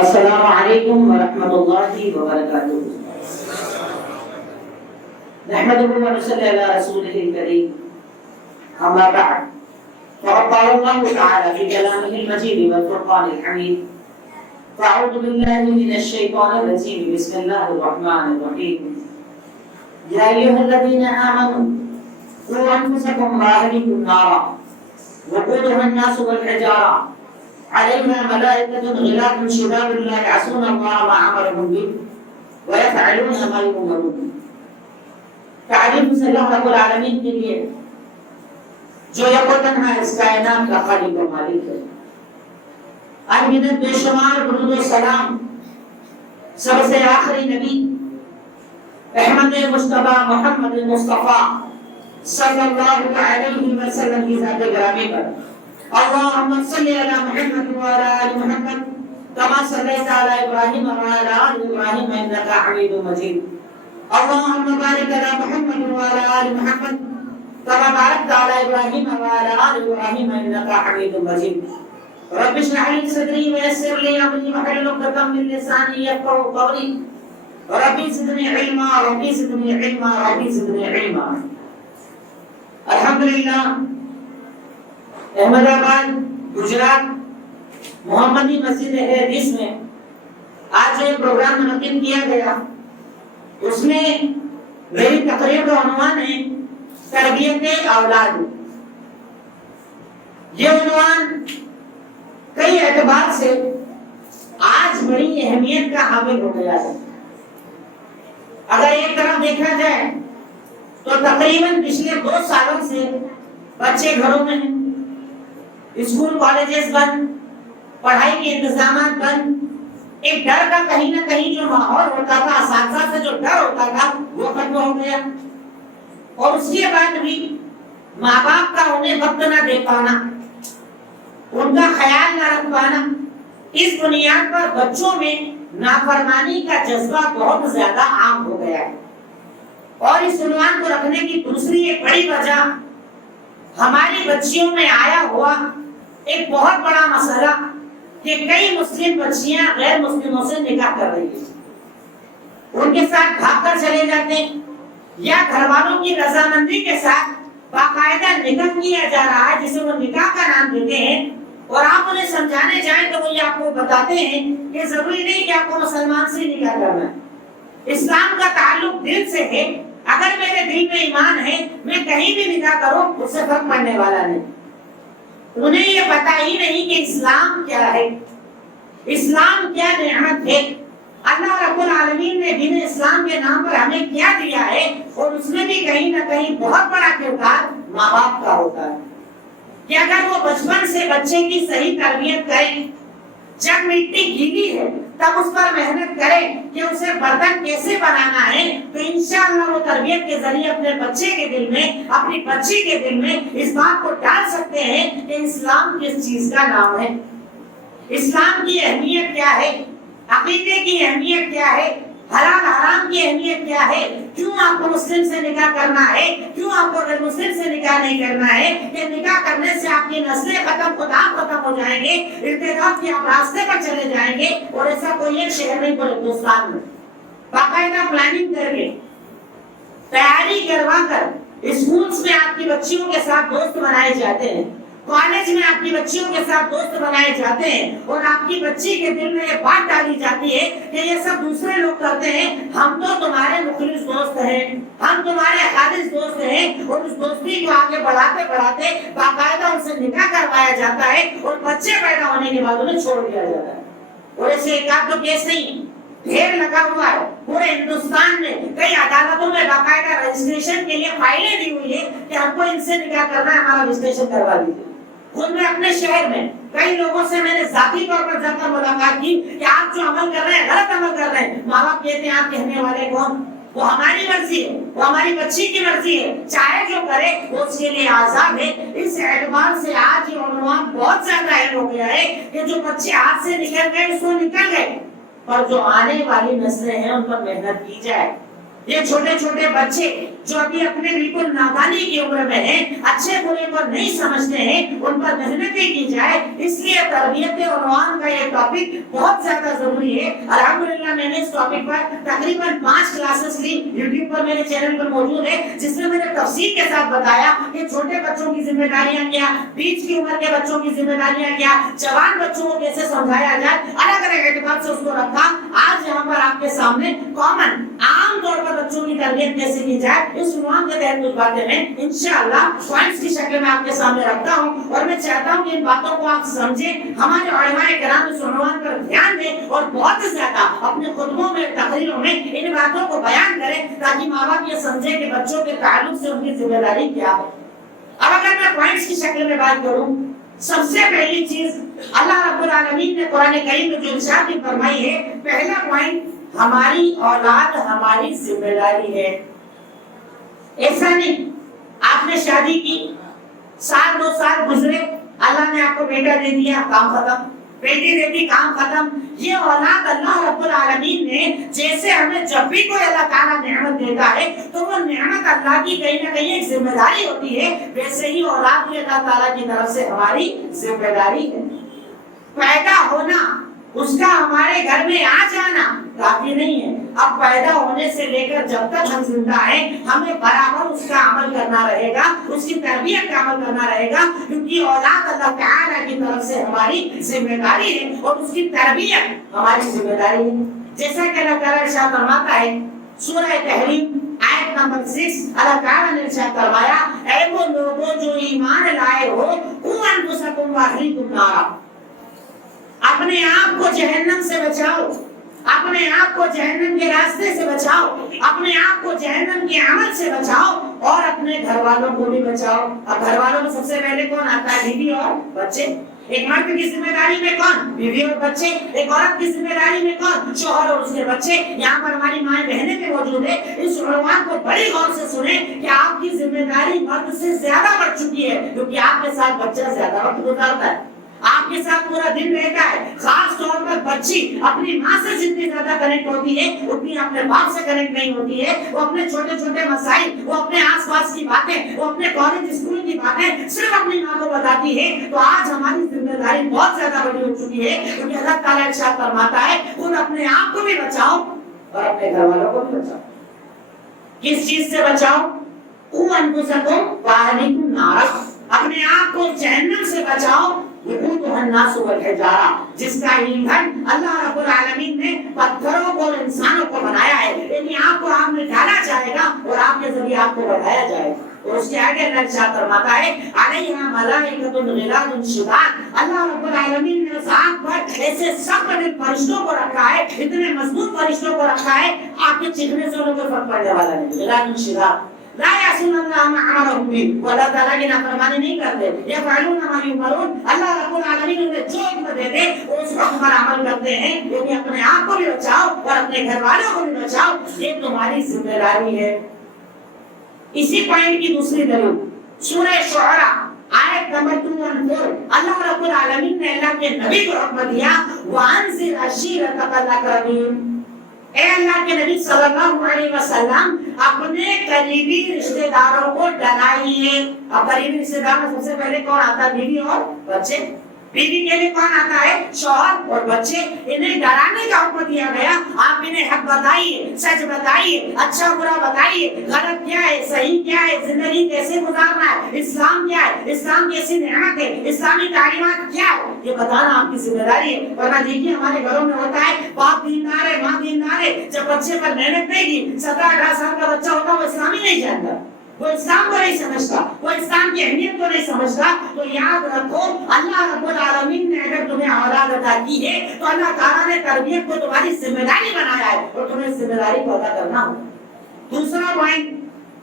السلام علیکم ورحمۃ اللہ وبرکاتہ۔ نحمده ونصلي على رسوله الكريم، اما بعد، فقد قال الله تعالى في كلامه المجيد والفرقان الحميد: فاعوذ بالله من الشيطان الرجيم، بسم الله الرحمن الرحيم، يا ايها الذين امنوا قوا انفسكم واهلكم نارا وقودها الناس والحجاره عليها ملائكة غلاظ شداد لا يعصون الله ما أمرهم به ويفعلون ما يؤمرون۔ تعریف سے اللہ رب العالمین کے لیے جو یک و تنہا اس کائنات کا خالق و مالک ہے۔ انگنت بے شمار درود و سلام سب سے آخری نبی احمد مصطفیٰ محمد مصطفیٰ صلی اللہ علیہ وسلم کی ذات گرامی پر اللهم صل على محمد وعلى آل محمد كما صليت على إبراهيم وعلى آل إبراهيم إنك حميد مجيد۔ اللهم بارك على محمد وعلى آل محمد كما باركت على إبراهيم وعلى آل إبراهيم إنك حميد مجيد۔ رب اشرح لي صدري ويسر لي أمري واحلل عقدة من لساني يفقهوا قولي رب زدني علما رب زدني علما رب زدني علما۔ الحمدللہ احمد آباد گجرات محمدی مسجد حدیث میں آج جو پروگرام منعقد کیا گیا اس میں میری تقریر کا عنوان ہے تربیت اولاد۔ یہ عنوان کئی اعتبار سے آج بڑی اہمیت کا حامل ہو گیا ہے۔ اگر ایک طرف دیکھا جائے تو تقریباً پچھلے 2 سالوں سے بچے گھروں میں ہیں، اسکول کالجز بند، پڑھائی کے انتظامات بند، ایک ڈر کا کہیں نہ کہیں جو ماحول ہوتا تھا، اساتذہ سے جو ڈر ہوتا تھا وہ ختم ہو گیا، اور اس کے بعد بھی ماں باپ کا انہیں وقت نہ دے پانا، ان کا خیال نہ رکھ پانا، اس بنیاد پر بچوں میں نافرمانی کا جذبہ بہت زیادہ عام ہو گیا ہے۔ اور اس عنوان کو رکھنے کی دوسری ایک بڑی وجہ ہماری بچیوں میں آیا ہوا ایک بہت بڑا مسئلہ کہ کئی مسلم بچیاں غیر مسلموں سے نکاح کر رہی ہیں، ان کے ساتھ بھاگ کر چلے جاتے ہیں، یا گھر والوں کی رضامندی کے ساتھ باقاعدہ نکاح کیا جا رہا ہے جسے وہ نکاح کا نام دیتے ہیں، اور آپ انہیں سمجھانے جائیں تو وہ یہ آپ کو بتاتے ہیں کہ ضروری نہیں کہ آپ کو مسلمان سے نکاح کرنا ہے، اسلام کا تعلق دل سے ہے، اگر میرے دل میں ایمان ہے میں کہیں بھی نکاح کروں اس سے فرق پڑنے والا نہیں۔ انہیں یہ پتا ہی نہیں کہ اسلام کیا ہے، اسلام کیا نعمت ہے، اللہ رب العالمین نے دین اسلام کے نام پر ہمیں کیا دیا ہے، اور اس میں بھی کہیں نہ کہیں بہت بڑا کردار ماں باپ کا ہوتا ہے کہ اگر وہ بچپن سے بچے کی صحیح تربیت کریں، جب مٹی گیلی ہے تب اس پر محنت کریں کہ اسے برتن کیسے بنانا ہے، تو انشاءاللہ وہ تربیت کے ذریعے اپنے بچے کے دل میں، اپنی بچی کے دل میں اس بات کو ڈال سکتے ہیں کہ اسلام کس چیز کا نام ہے، اسلام کی اہمیت کیا ہے، عقیدے کی اہمیت کیا ہے، حلال حرام کی اہمیت کیا ہے، کیوں آپ کو مسلم سے نکاح کرنا ہے، کیوں آپ کو غیر مسلم سے نکاح نہیں کرنا ہے، کہ نکاح کرنے سے آپ کی نسلیں ختم ہو جائیں گے، ارتداد کے آپ راستے پر چلے جائیں گے، اور ایسا کوئی ایک شہر نہیں پورے ہندوستان میں باقاعدہ پلاننگ کر کے تیاری کروا کر اسکولز میں آپ کی بچیوں کے ساتھ دوست بنائے جاتے ہیں، کالج میں آپ کی بچیوں کے ساتھ دوست بنائے جاتے ہیں، اور آپ کی بچی کے دل میں یہ بات ڈالی جاتی ہے کہ یہ سب دوسرے لوگ کرتے ہیں، ہم تو تمہارے مخلص دوست ہیں، ہم تمہارے خالص دوست ہیں، اور اس دوستی کو آگے بڑھاتے بڑھاتے باقاعدہ ان سے نکاح کروایا جاتا ہے، اور بچے پیدا ہونے کے بعد انہیں چھوڑ دیا جاتا ہے۔ اور ایسے ایک آدھ تو کیس نہیں، ڈھیر لگا ہوا ہے پورے ہندوستان میں، کئی عدالتوں میں باقاعدہ رجسٹریشن کے لیے فائلیں دی ہوئی ہے کہ ہم کو ان سے نکاح کرنا ہے، ہمارا رجسٹریشن کروا دیجیے۔ خود میں اپنے شہر میں کئی لوگوں سے میں نے ذاتی طور پر جا کر ملاقات کی کہ آپ جو عمل کر رہے ہیں غلط عمل کر رہے ہیں، ماں باپ کہتے ہیں آپ کہنے والے کون، وہ ہماری مرضی ہے، وہ ہماری بچی کی مرضی ہے، چاہے جو کرے وہ اس کے لیے آزاد ہے۔ اس اعتبار سے آج یہ عنوان بہت زیادہ اہم ہو گیا ہے کہ جو بچے ہاتھ سے نکل گئے اس کو نکل گئے، پر جو آنے والی نسلیں ہیں ان پر محنت کی جائے۔ یہ چھوٹے چھوٹے بچے جو ابھی اپنے بالکل نادانی کی عمر میں ہیں، اچھے برے کو نہیں سمجھتے ہیں، ان پر محنتیں کی جائے۔ اس لیے تربیت عنوان کا یہ ٹاپک بہت زیادہ ضروری ہے۔ الحمدللہ میں نے اس ٹاپک پر تقریباً 5 کلاسز لی، یوٹیوب پر میرے چینل پر موجود ہے، جس میں میں نے تفصیل کے ساتھ بتایا کہ چھوٹے بچوں کی ذمہ داریاں کیا، بیچ کی عمر کے بچوں کی ذمہ داریاں کیا، جوان بچوں کو کیسے سمجھایا جائے، الگ الگ اعتبار سے اس کو رکھا۔ آج یہاں پر آپ کے سامنے کامن عام طور پر بچوں کی تربیت کیسے کی جائے، اس عنوان کے تحت کچھ باتیں میں انشاءاللہ پوائنٹس کی شکل میں آپ کے سامنے رکھتا ہوں، اور میں چاہتا ہوں کہ ان باتوں کو آپ سمجھیں، ہمارے علماء کرام اس عنوان پر دھیان دیں اور بہت زیادہ اپنے خطبوں میں، تقریروں میں ان باتوں کو بیان کریں، تاکہ ماں باپ یہ سمجھیں کہ بچوں کے تعلق سے ان کی ذمہ داری کیا ہے۔ اب اگر میں پوائنٹس کی شکل میں بات کروں، سب سے پہلی چیز اللہ رب العالمین نے قرآن کریم میں جو ارشاد فرمائی ہے، پہلا پوائنٹ، ہماری اولاد ہماری ذمہ داری ہے۔ ایسا نہیں آپ نے شادی کی، 2 سال گزرے، اللہ نے آپ کو بیٹا دے دیا، کام ختم، بیٹی دے دی، کام ختم۔ یہ اولاد اللہ رب العالمین نے جیسے ہمیں جب بھی کوئی اللہ تعالیٰ نعمت دیتا ہے تو وہ نعمت اللہ کی کہیں نہ کہیں ایک ذمہ داری ہوتی ہے، ویسے ہی اولاد بھی اللہ تعالیٰ کی طرف سے ہماری ذمہ داری ہے۔ پیدا ہونا، اس کا ہمارے گھر میں آ جانا کافی نہیں ہے، اب پیدا ہونے سے لے کر جب تک ہم زندہ ہیں ہمیں برابر اس کا عمل کرنا رہے گا، اس کی تربیت کا عمل کرنا رہے گا، کیونکہ اولاد اللہ تعالیٰ کی طرف سے ہماری ذمہ داری ہے اور اس کی تربیت ہماری ذمہ داری ہے۔ جیسا کہ اللہ تعالیٰ ارشاد فرماتا ہے سورہ تحریم آیت نمبر 6، اللہ تعالیٰ نے ارشاد فرمایا، اے وہ لوگوں جو ایمان لائے ہو، قوا انفسکم واہلیکم نارا، اپنے آپ کو جہنم سے بچاؤ، اپنے آپ کو جہنم کے راستے سے بچاؤ، اپنے آپ کو جہنم کے عمل سے بچاؤ، اور اپنے گھر والوں کو بھی بچاؤ۔ اب گھر والوں میں سب سے پہلے کون آتا ہے؟ بیوی اور بچے۔ ایک مرد کی ذمہ داری میں کون؟ بیوی اور بچے۔ ایک عورت کی ذمہ داری میں کون؟ شوہر اور اس کے بچے۔ یہاں پر ہماری مائیں بہنیں بھی موجود ہیں، اس عنوان کو بڑی غور سے سنیں کہ آپ کی ذمہ داری مرد سے زیادہ بڑھ چکی ہے، کیونکہ آپ کے ساتھ بچہ زیادہ وقت گزارتا ہے، آپ کے ساتھ پورا دن رہتا ہے۔ خاص طور پر بچی اپنی ماں سے جتنی زیادہ کنیکٹ ہوتی ہے اتنی اپنے باپ سے کنیکٹ نہیں ہوتی ہے۔ وہ اپنے چھوٹے چھوٹے مسائل، وہ اپنے آس پاس کی باتیں، وہ اپنے کالج اسکول کی باتیں صرف اپنی ماں کو بتاتی ہے۔ تو آج ہماری ذمہ داری بہت زیادہ بڑی ہو چکی ہے، کیونکہ اللہ تعالیٰ ارشاد فرماتا ہے خود اپنے آپ کو بھی بچاؤ اور اپنے گھر والوں کو بھی بچاؤ۔ کس چیز سے بچاؤ؟ قوا انفسکم واہلیکم نارا، اپنے آپ کو جہنم سے بچاؤ، وقودها الناس والحجارہ، جس کا ایندھن اللہ رب العالمین نے پتھروں کو اور انسانوں کو بنایا ہے، یعنی آپ کو آگ میں ڈالا جائے گا اور آپ کے ذریعے آپ کو بڑھایا جائے گا۔ اور اس کے آگے اللہ ارشاد فرماتا ہے علیہا ملائکۃ غلاظ شداد، اللہ رب العالمین نے اس آگ پر ایسے سخت فرشتوں کو رکھا ہے، اتنے مضبوط فرشتوں کو رکھا ہے، آپ کے چہرے سے انہیں کوئی فرق پڑنے والا نہیں۔ غلاظ شداد لا یعصون اللہ ما امرهم به، وہ اللہ تعالیٰ کی نافرمانی نہیں کرتے، یفعلون ما یؤمرون، اللہ رب العالمین انہیں جو حکم دیتے وہ اس حکم پر عمل کرتے ہیں۔ کیونکہ اپنے آپ کو بھی بچاؤ اور اپنے گھر والوں کو بھی بچاؤ، یہ تمہاری ذمہ داری ہے۔ اسی پوائنٹ کی دوسری دلیل سورہ شعراء آیت نمبر 214، اللہ رب العالمین نے اللہ کے نبی کو حکم دیا وانذر عشیرتک الاقربین، اے اللہ کے نبی صلی اللہ علیہ وسلم اپنے قریبی رشتہ داروں کو ڈرائیے۔ اب قریبی رشتہ دار میں سب سے پہلے کون آتا ہے؟ بیوی اور بچے۔ بیوی کے لیے کون آتا ہے؟ شوہر اور بچے۔ انہیں ڈرانے کا حکم دیا گیا، آپ انہیں حق بتائیے، سچ بتائیے، اچھا برا بتائیے، غلط کیا ہے، صحیح کیا ہے، زندگی کیسے گزارنا ہے، اسلام کیا ہے، اسلام کیسی نعمت ہے، اسلامی تعلیمات کیا ہے، یہ بتانا آپ کی ذمہ داری ہے۔ ورنہ دیکھیے ہمارے گھروں میں ہوتا ہے باپ دیندار ہے، ماں دیندار ہے، جب بچے پر محنت نہیں کی، 17-18 سال کا بچہ ہوتا وہ اسلامی نہیں جانتا، وہ اسلام کو نہیں سمجھتا، وہ اسلام کی اہمیت کو نہیں سمجھتا۔ تو یاد رکھو اللہ رب العالمین نے اگر تمہیں اولاد عطا کی ہے تو اللہ تعالیٰ نے تربیت کو تمہاری ذمہ داری بنایا ہے اور تمہیں ذمہ داری کو ادا کرنا ہو۔ دوسرا پوائنٹ،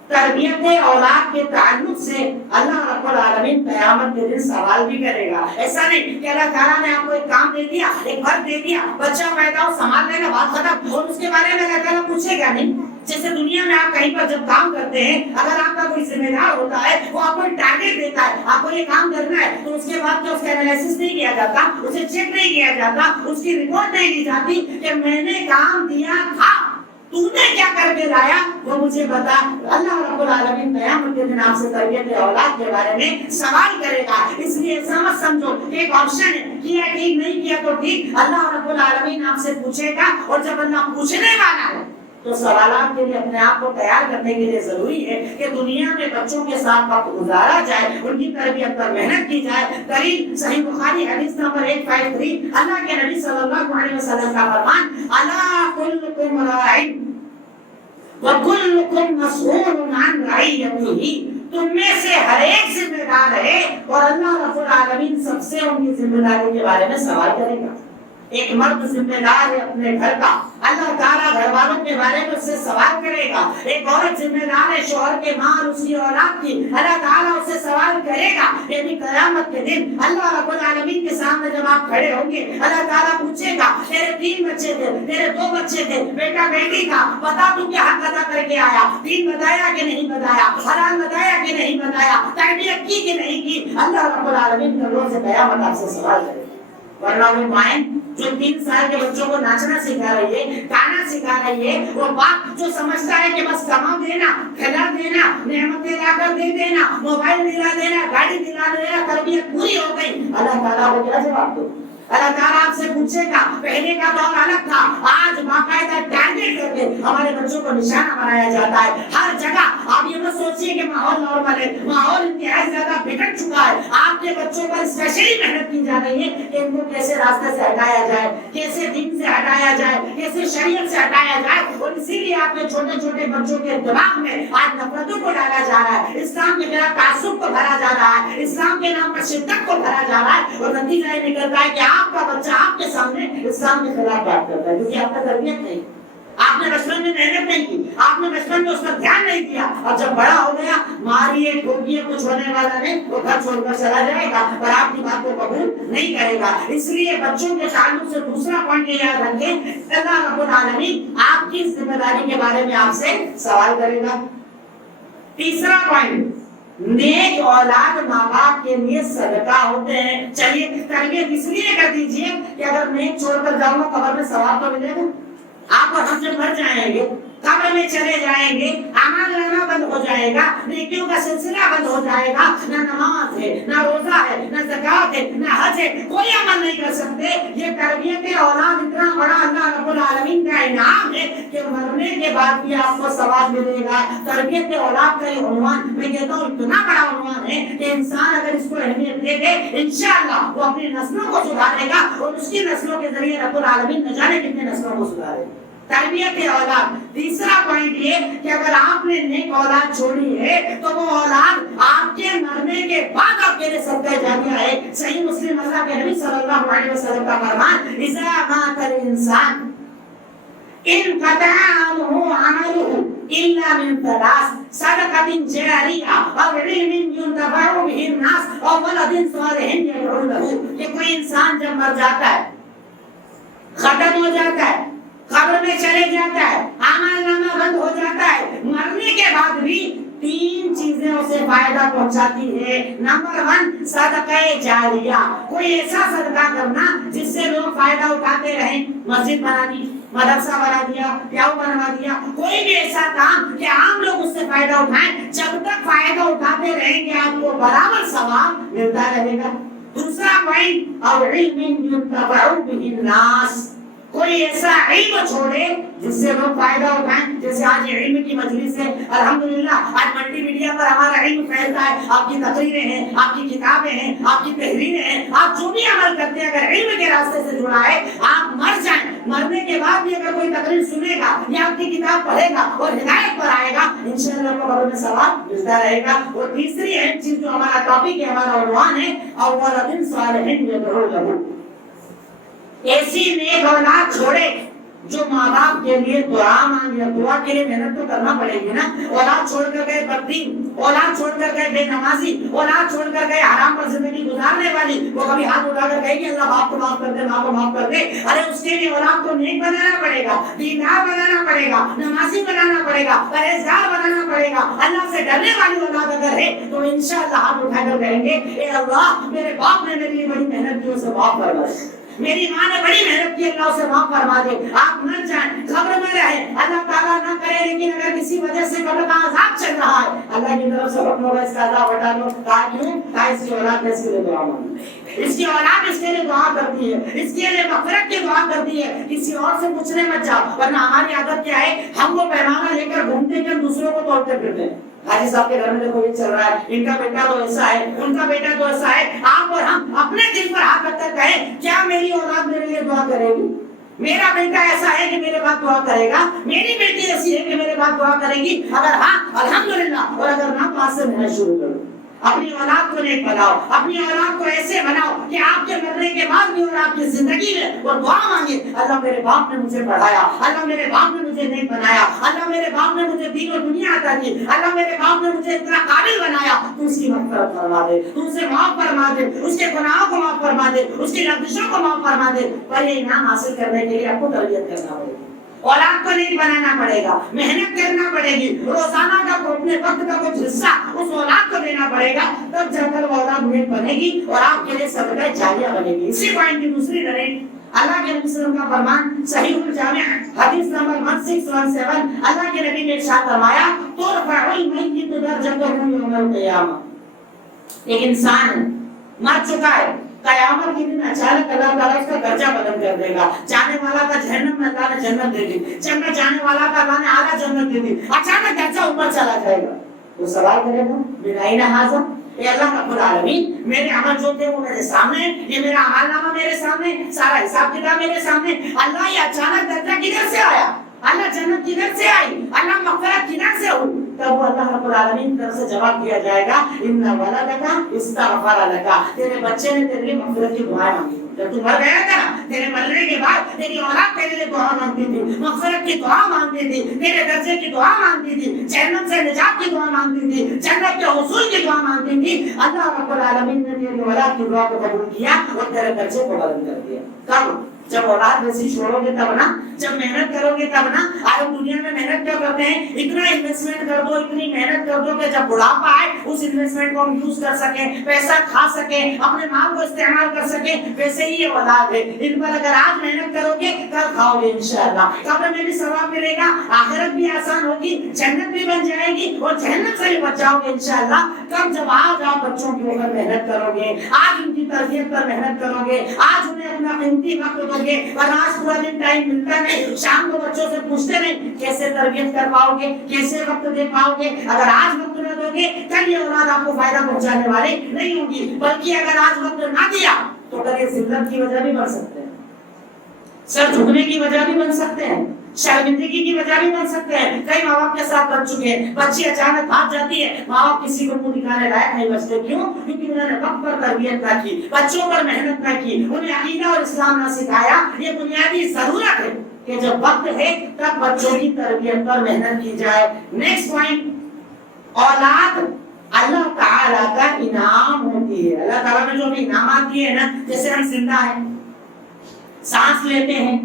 تربیت اولاد کے تعلق سے اللہ رب العالمین قیامت کے دن سوال بھی کرے گا۔ ایسا نہیں کہ اللہ تعالیٰ نے آپ کو ایک کام دے دیا، ایک گھر دے دیا، بچہ پیدا ہو سنبھال لے گا، بات ختم، اور اس کے بارے میں اللہ تعالیٰ پوچھے گا نہیں۔ جیسے دنیا میں آپ کہیں پر جب کام کرتے ہیں، اگر آپ کا کوئی ذمہ دار ہوتا ہے، وہ آپ کو ایک ٹارگیٹ دیتا ہے، آپ کو یہ کام کرنا ہے، تو اس کے بعد کیا اس کا انالیسس نہیں کیا جاتا، اسے چیک نہیں کیا جاتا، اس کی رپورٹ نہیں لی جاتی کہ میں نے کام دیا تھا، تو نے کیا کر کے لایا وہ مجھے بتا. اللہ رب العالمین قیامت کے دن آپ سے تربیت اولاد کے بارے میں سوال کرے گا. اس لیے سمجھ سمجھو ایک آپشن ہے, کیا ٹھیک نہیں کیا تو ٹھیک, اللہ رب العالمین آپ سے پوچھے گا. اور جب اللہ پوچھنے والا ہے تو سوالات کے لیے اپنے آپ کو تیار کرنے کے لیے ضروری ہے کہ دنیا میں بچوں کے ساتھ وقت گزارا جائے, ان کی تربیت پر محنت کی جائے. ترین صحیح بخاری حدیث نمبر 853, اللہ کے نبی صلی اللہ علیہ وسلم کا فرمان, الا کلکم راعٍ وکلکم مسئول عن رعیتہ, تم میں سے ہر ایک ذمہ دار ہے اور اللہ رب العالمین سب سے ان کی ذمہ داری کے بارے میں سوال کرے گا. ایک مرد ذمہ دار ہے اپنے گھر کا, اللہ تعالیٰ گھر والوں کے بارے میں اس سے سوال کرے گا. ایک عورت ذمہ دار ہے شوہر کے مال, اس کی اولاد کی, اللہ تعالیٰ اس سے سوال کرے گا. یعنی قیامت کے دن اللہ رب العالمین کے سامنے جب آپ کھڑے ہوں گے, اللہ تعالیٰ پوچھے گا تیرے 3 بچے تھے, تیرے 2 بچے تھے, بیٹا بیٹی تھا, بتا تو کیا حق ادا کر کے آیا, دین بتایا کہ نہیں بتایا, حلال بتایا کہ نہیں بتایا, تربیت کی کہ نہیں کی. اللہ رب العالمین کا روز قیامت آپ سے سوال کرے گا. ورنہ وہ مائیں جو 3 سال کے بچوں کو ناچنا سکھا رہی ہے, گانا سکھا رہی ہے, وہ باپ جو سمجھتا ہے کہ بس کما دینا, کھلا دینا, نعمتیں لا کر دے دینا, موبائل دلا دینا, گاڑی دلا دینا, تربیت پوری ہو گئی. اللہ تعالیٰ کو کیا جواب دو؟ اللہ تعالیٰ آپ سے پوچھے گا. پہلے کا دور الگ تھا, آج باقاعدہ ٹارگیٹ کر کے ہمارے بچوں کو نشانہ بنایا جاتا ہے ہر جگہ. آپ یہ مت سوچیے کہ ماحول نارمل ہے, ماحول انتہائی زیادہ بگڑ چکا ہے. آپ کے بچوں پر اسپیشلی محنت کی جا رہی ہے کہ ان کو کیسے راستے سے ہٹایا جائے, کیسے دین سے ہٹایا جائے, کیسے شریعت سے ہٹایا جائے. اور اسی لیے آپ کے چھوٹے چھوٹے بچوں کے دماغ میں آج نفرتوں کو ڈالا جا رہا ہے, اسلام کے خلاف تعصب کو بھرا جا رہا ہے, اسلام کے نام پر شدت کو بھرا جا رہا ہے. اور نتیجہ یہ نکلتا ہے کہ آپ کا بچہ آپ کے سامنے اسلام کے خلاف بات کرتا ہے, کیونکہ آپ کا تربیت نہیں, آپ نے بچپن میں محنت نہیں کی, آپ نے بچپن میں اس پر دھیان نہیں دیا. اور جب بڑا ہو گیا, ماریے ٹھوکیے, کچھ ہونے والا نہیں, وہ گھر چھوڑ کر چلا جائے گا اور آپ کی بات کو قبول نہیں کرے گا. اس لیے بچوں کے تعلق سے دوسرا پوائنٹ یہ یاد رکھیں, اللہ رب العالمین آپ کی ذمہ داری کے بارے میں آپ سے سوال کرے گا. تیسرا پوائنٹ, نیک اولاد ماں باپ کے لیے صدقہ ہوتے ہیں. چلیے تربیت اس لیے کر دیجئے کہ اگر نیک چھوڑ کر جاؤں گا قبر میں ثواب تو ملے گا. آپ اور ہم جب مر جائیں گے, قبر میں چلے جائیں گے, اعمال نامہ بند ہو جائے گا, نیکیوں کا سلسلہ بند ہو جائے گا. نہ نماز ہے, نہ روزہ ہے, نہ زکوٰۃ ہے, نہ حج ہے, کوئی عمل نہیں کر سکتے. یہ تربیت اولاد اتنا بڑا اللہ رب العالمین کا انعام ہے کہ مرنے کے بعد بھی آپ کو ثواب ملے گا. تربیت اولاد کا یہ عنوان میں کہتا ہوں اتنا بڑا عنوان ہے کہ انسان اگر اس کو اہمیت دے دے, انشاءاللہ وہ اپنی نسلوں کو سدھارے گا اور اس کی نسلوں کے ذریعے رب العالمین نہ جانے کتنے نسلوں کو سدھارے گا. تربیت اولاد. تیسرا پوائنٹ یہ کہ اگر آپ نے نیک اولاد چھوڑی ہے تو وہ اولاد آپ کے مرنے کے بعد آپ کے لیے صدقہ جاریہ ہے. صحیح مسلم اللہ کے نبی صلی اللہ علیہ وسلم کا فرمان, اذا مات الانسان انقطع عنه عمله الا من 3, صدقة جاریہ او علم ينتفع به الناس او ولد صالح يدعو له. کہ کوئی انسان جب مر جاتا ہے, ختم ہو جاتا ہے, قبر میں چلے جاتا ہے, اعمال نامہ بند ہو جاتا ہے, مرنے کے بعد بھی 3 چیزیں اسے فائدہ پہنچاتی ہے. نمبر 1 صدقہ جاریہ, کوئی ایسا صدقہ کرنا جس سے لوگ فائدہ اٹھاتے رہیں. مسجد بنا دی, مدرسہ بنا دیا, پیاؤ بنوا دیا, کوئی بھی ایسا کام کہ عام لوگ اس سے فائدہ اٹھائیں. جب تک فائدہ اٹھاتے رہیں گے آپ کو برابر ثواب ملتا رہے گا. دوسرا پوائنٹ, اور علم ينتفع به الناس, کوئی ایسا علم چھوڑے جس سے لوگ فائدہ اٹھائیں. جیسے آج علم کی مجلس ہے, الحمدللہ آج ملٹی میڈیا پر ہمارا علم پھیلتا ہے. آپ کی تقریریں ہیں, آپ کی کتابیں ہیں, آپ کی تحریریں ہیں, آپ جو بھی عمل کرتے ہیں اگر علم کے راستے سے جڑا ہے, آپ مر جائیں, مرنے کے بعد بھی اگر کوئی تقریر سنے گا یا آپ کی کتاب پڑھے گا اور ہدایت پر آئے گا, انشاءاللہ آپ کو قبر میں ثواب ملتا رہے گا. اور تیسری اہم چیز جو ہمارا ٹاپک ہے, ہمارا عنوان ہے, اور ولد صالح يدعو له, ایسی نیک اولاد چھوڑے جو ماں باپ کے لیے دعا مانگے. دعا کے لیے محنت تو کرنا پڑے گی نا. اولاد چھوڑ کر گئے بددین, اولاد چھوڑ کر گئے بے نمازی, اولاد چھوڑ کر گئے حرام پر زندگی گزارنے والی, وہ کبھی ہاتھ اٹھا کر کہے گی اللہ باپ کو معاف کر دے, ماں کو معاف کر دے. ارے اس کے لیے اولاد کو نیک بنانا پڑے گا, دیندار بنانا پڑے گا, نمازی بنانا پڑے گا, پرہیزگار بنانا پڑے گا. اللہ سے ڈرنے والی اولاد اگر ہے تو انشاءاللہ ہاتھ اٹھا کر کہیں گے, اے اللہ میرے باپ نے میرے لیے بڑی محنت کی, اسے معاف کر دے. میری ماں نے بڑی محنت کی، اللہ اسے معاف فرما دے، آپ مر جائیں قبر میں رہے، اللہ تعالیٰ نہ کرے، لیکن اگر کسی وجہ سے قبر کا عذاب چل رہا ہے، اللہ کی طرف سے حکم ہوگا اس کا عذاب ہٹا لو، کہا کیوں؟ کہا اس کی اولاد اس کے لیے دعا مانگتی ہے، اس کی اولاد اس کے لیے دعا کرتی ہے، اس کے لیے مغفرت کی دعا کرتی ہے، کسی اور سے پوچھنے مت جاؤ، ورنہ ہماری عادت کیا ہے، ہم وہ پیمانہ لے کر گھومتے ہیں، دوسروں کو توڑتے پھرتے ہیں، حاجی صاحب کے گھر میں دیکھو یہ چل رہا ہے، ان کا بیٹا تو ایسا ہے، ان کا بیٹا تو ایسا ہے، آپ اور ہم اپنے دل پر ہاتھ رکھ کر کہیں کیا میری اولاد میرے لیے دعا کرے گی؟ میرا بیٹا ایسا ہے کہ میرے بعد دعا کرے گا، میری بیٹی ایسی ہے کہ میرے بعد دعا کرے گی؟ اگر ہاں الحمدللہ، اور اگر نہ تو آج سے محنت شروع کرو، اپنی اولاد کو نیک بناؤ، اپنی اولاد کو ایسے بناؤ کہ آپ کے مرنے کے بعد بھی اور آپ کی زندگی میں وہ دعا مانگے، اللہ میرے باپ نے مجھے پڑھایا، اللہ میرے باپ نے مجھے نیک بنایا، اللہ میرے باپ نے مجھے دین و دنیا عطا کی، اللہ میرے باپ نے مجھے اتنا قابل بنایا، تو اس کی مغفرت فرما دے، تو اسے معاف فرما دے، اس کے گناہوں کو معاف فرما دے، اس کی لغزشوں کو معاف فرما دے۔ پر یہ انعام حاصل کرنے کے لیے آپ کو تربیت کرنا پڑے گی، اولاد کو نیک بنانا پڑے گا، محنت کرنا پڑے گی، روزانہ کا اپنے وقت کا کچھ حصہ اس اولاد کو دینا پڑے گا، تب جا کر وہ اولاد نیک بنے گی اور آپ کے لیے صدقہ جاریہ بنے گی۔ اسی پوائنٹ کی دوسری دلیل اللہ کے نبی صلی اللہ علیہ وسلم کا فرمان صحیح الجامع حدیث نمبر 1617، اللہ کے نبی نے ارشاد فرمایا ترفع المیت درجتہ یوم القیامہ، ایک انسان مر چکا ہے، قیامت کے دن اچانک اللہ تعالیٰ اس کا درجہ بدل کر دے گا، جانے والا کا جہنم میں اللہ نے جنت دے دی، جنت جانے والا کا اللہ نے اعلیٰ جنت دے دی، اچانک درجہ اوپر چلا جائے گا، وہ سوال کرے گا من این ھذا، اے اللہ رب العالمین میرے عمل جو تھے وہ میرے سامنے، یہ میرا اعمال نامہ میرے سامنے، سارا حساب کتاب میرے سامنے، اللہ یہ اچانک درجہ کدھر سے آیا؟ اللہ جنت کدھر سے آئی؟ اللہ مغفرت کدھر سے ہوئی؟ تب وہ اللہ رب العالمین کی طرف سے جواب دیا جائے گا ان ولدک استغفر لک، تیرے بچے نے تیرے لیے مغفرت کی دعائیں مانگی، جب تو مر گیا تھا تیرے مرنے کے بعد تیری اولاد تیرے لیے دعا مانگتی تھی، مغفرت کی دعا مانگتی تھی، تیرے درجے کی دعا مانگتی تھی، جہنم سے نجات کی دعا مانگتی تھی، جنت کے حصول کی دعا مانگتی تھی، اللہ رب العالمین نے تیری اولاد کی دعا کو قبول کیا اور تیرے درجے کو بلند کر دیا۔ کب؟ جب اولاد ویسی چھوڑو گے تب نا، جب محنت کرو گے تب نا۔ آج دنیا میں محنت کیا کرتے ہیں، اتنا انویسٹمنٹ کر دو، اتنی محنت کر دو کہ جب بڑھاپا آئے اس انویسٹمنٹ کو ہم یوز کر سکیں، پیسہ کھا سکیں، اپنے مال کو استعمال کر سکیں، ویسے ہی یہ اولاد ہے، ان پر اگر آج محنت کرو گے کل کھاؤ گے انشاءاللہ، قبر میں بھی ثواب ملے گا، آخرت بھی آسان ہوگی، جنت بھی بن جائے گی اور جہنم سے بھی بچ جاؤ گے انشاءاللہ۔ کب؟ جب آج آپ بچوں کے اوپر محنت کرو گے، آج ان کی تربیت پر محنت کرو گے، آج انہیں اپنا قیمتی وقت دو گے، اور آج پورا دن ٹائم ملتا نہیں، شام کو بچوں سے پوچھتے نہیں کیسے تربیت کر پاؤ گے، کیسے وقت دے پاؤ گے۔ اگر آج وقت نہ دو گے کل یہ اولاد آپ کو فائدہ پہنچانے والے نہیں ہوگی، بلکہ اگر آج وقت نہ دیا تو کل یہ ذلت کی وجہ بھی بن سکتے ہیں، سر جھکنے کی وجہ بھی بن سکتے ہیں، شرمندگی کی وجہ بھی بن سکتے ہیں۔ کئی ماں باپ کے ساتھ بن چکے ہیں، بچی اچانک بھاگ جاتی ہے، ماں باپ کسی کو منہ دکھانے لائق نہیں بچتے، کیوں؟ کیونکہ انہوں نے وقت پر تربیت نہ کی، بچوں پر محنت نہ کی، انہیں عقیدہ اور اسلام نہ سکھایا۔ یہ بنیادی ضرورت ہے کہ جب وقت ہے تب بچوں کی تربیت پر محنت کی جائے۔ نیکسٹ پوائنٹ، اولاد اللہ تعالیٰ کا انعام ہوتی ہے۔ اللہ تعالیٰ نے جو بھی انعامات دیے ہیں نا، جیسے ہم زندہ ہیں، سانس لیتے ہیں،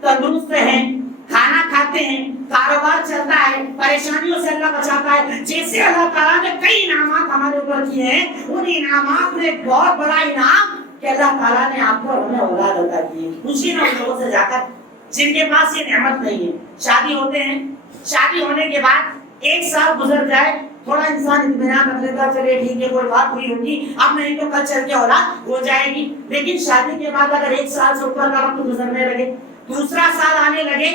تندرست ہیں، کھانا کھاتے ہیں، کاروبار چلتا ہے، پریشانیوں سے اللہ بچاتا ہے، جیسے اللہ تعالیٰ نے کئی انعامات ہمارے اوپر کیے ہیں، ان انعامات میں ایک بہت بڑا انعام کہ اللہ تعالیٰ نے آپ کو ہمیں اولاد عطا کی ہے۔ پوچھیے نا ان لوگوں سے جا کر جن کے پاس یہ نعمت نہیں ہے، شادی ہوتے ہیں، شادی ہونے کے بعد ایک سال گزر جائے، تھوڑا انسان اطمینان رکھ لیتا، چلے ٹھیک ہے کوئی بات ہوئی ہوگی، اب نہیں تو کل چل کے اولاد ہو جائے گی۔ لیکن شادی کے بعد اگر ایک سال سے اوپر کا وقت گزرنے لگے، دوسرا سال آنے لگے،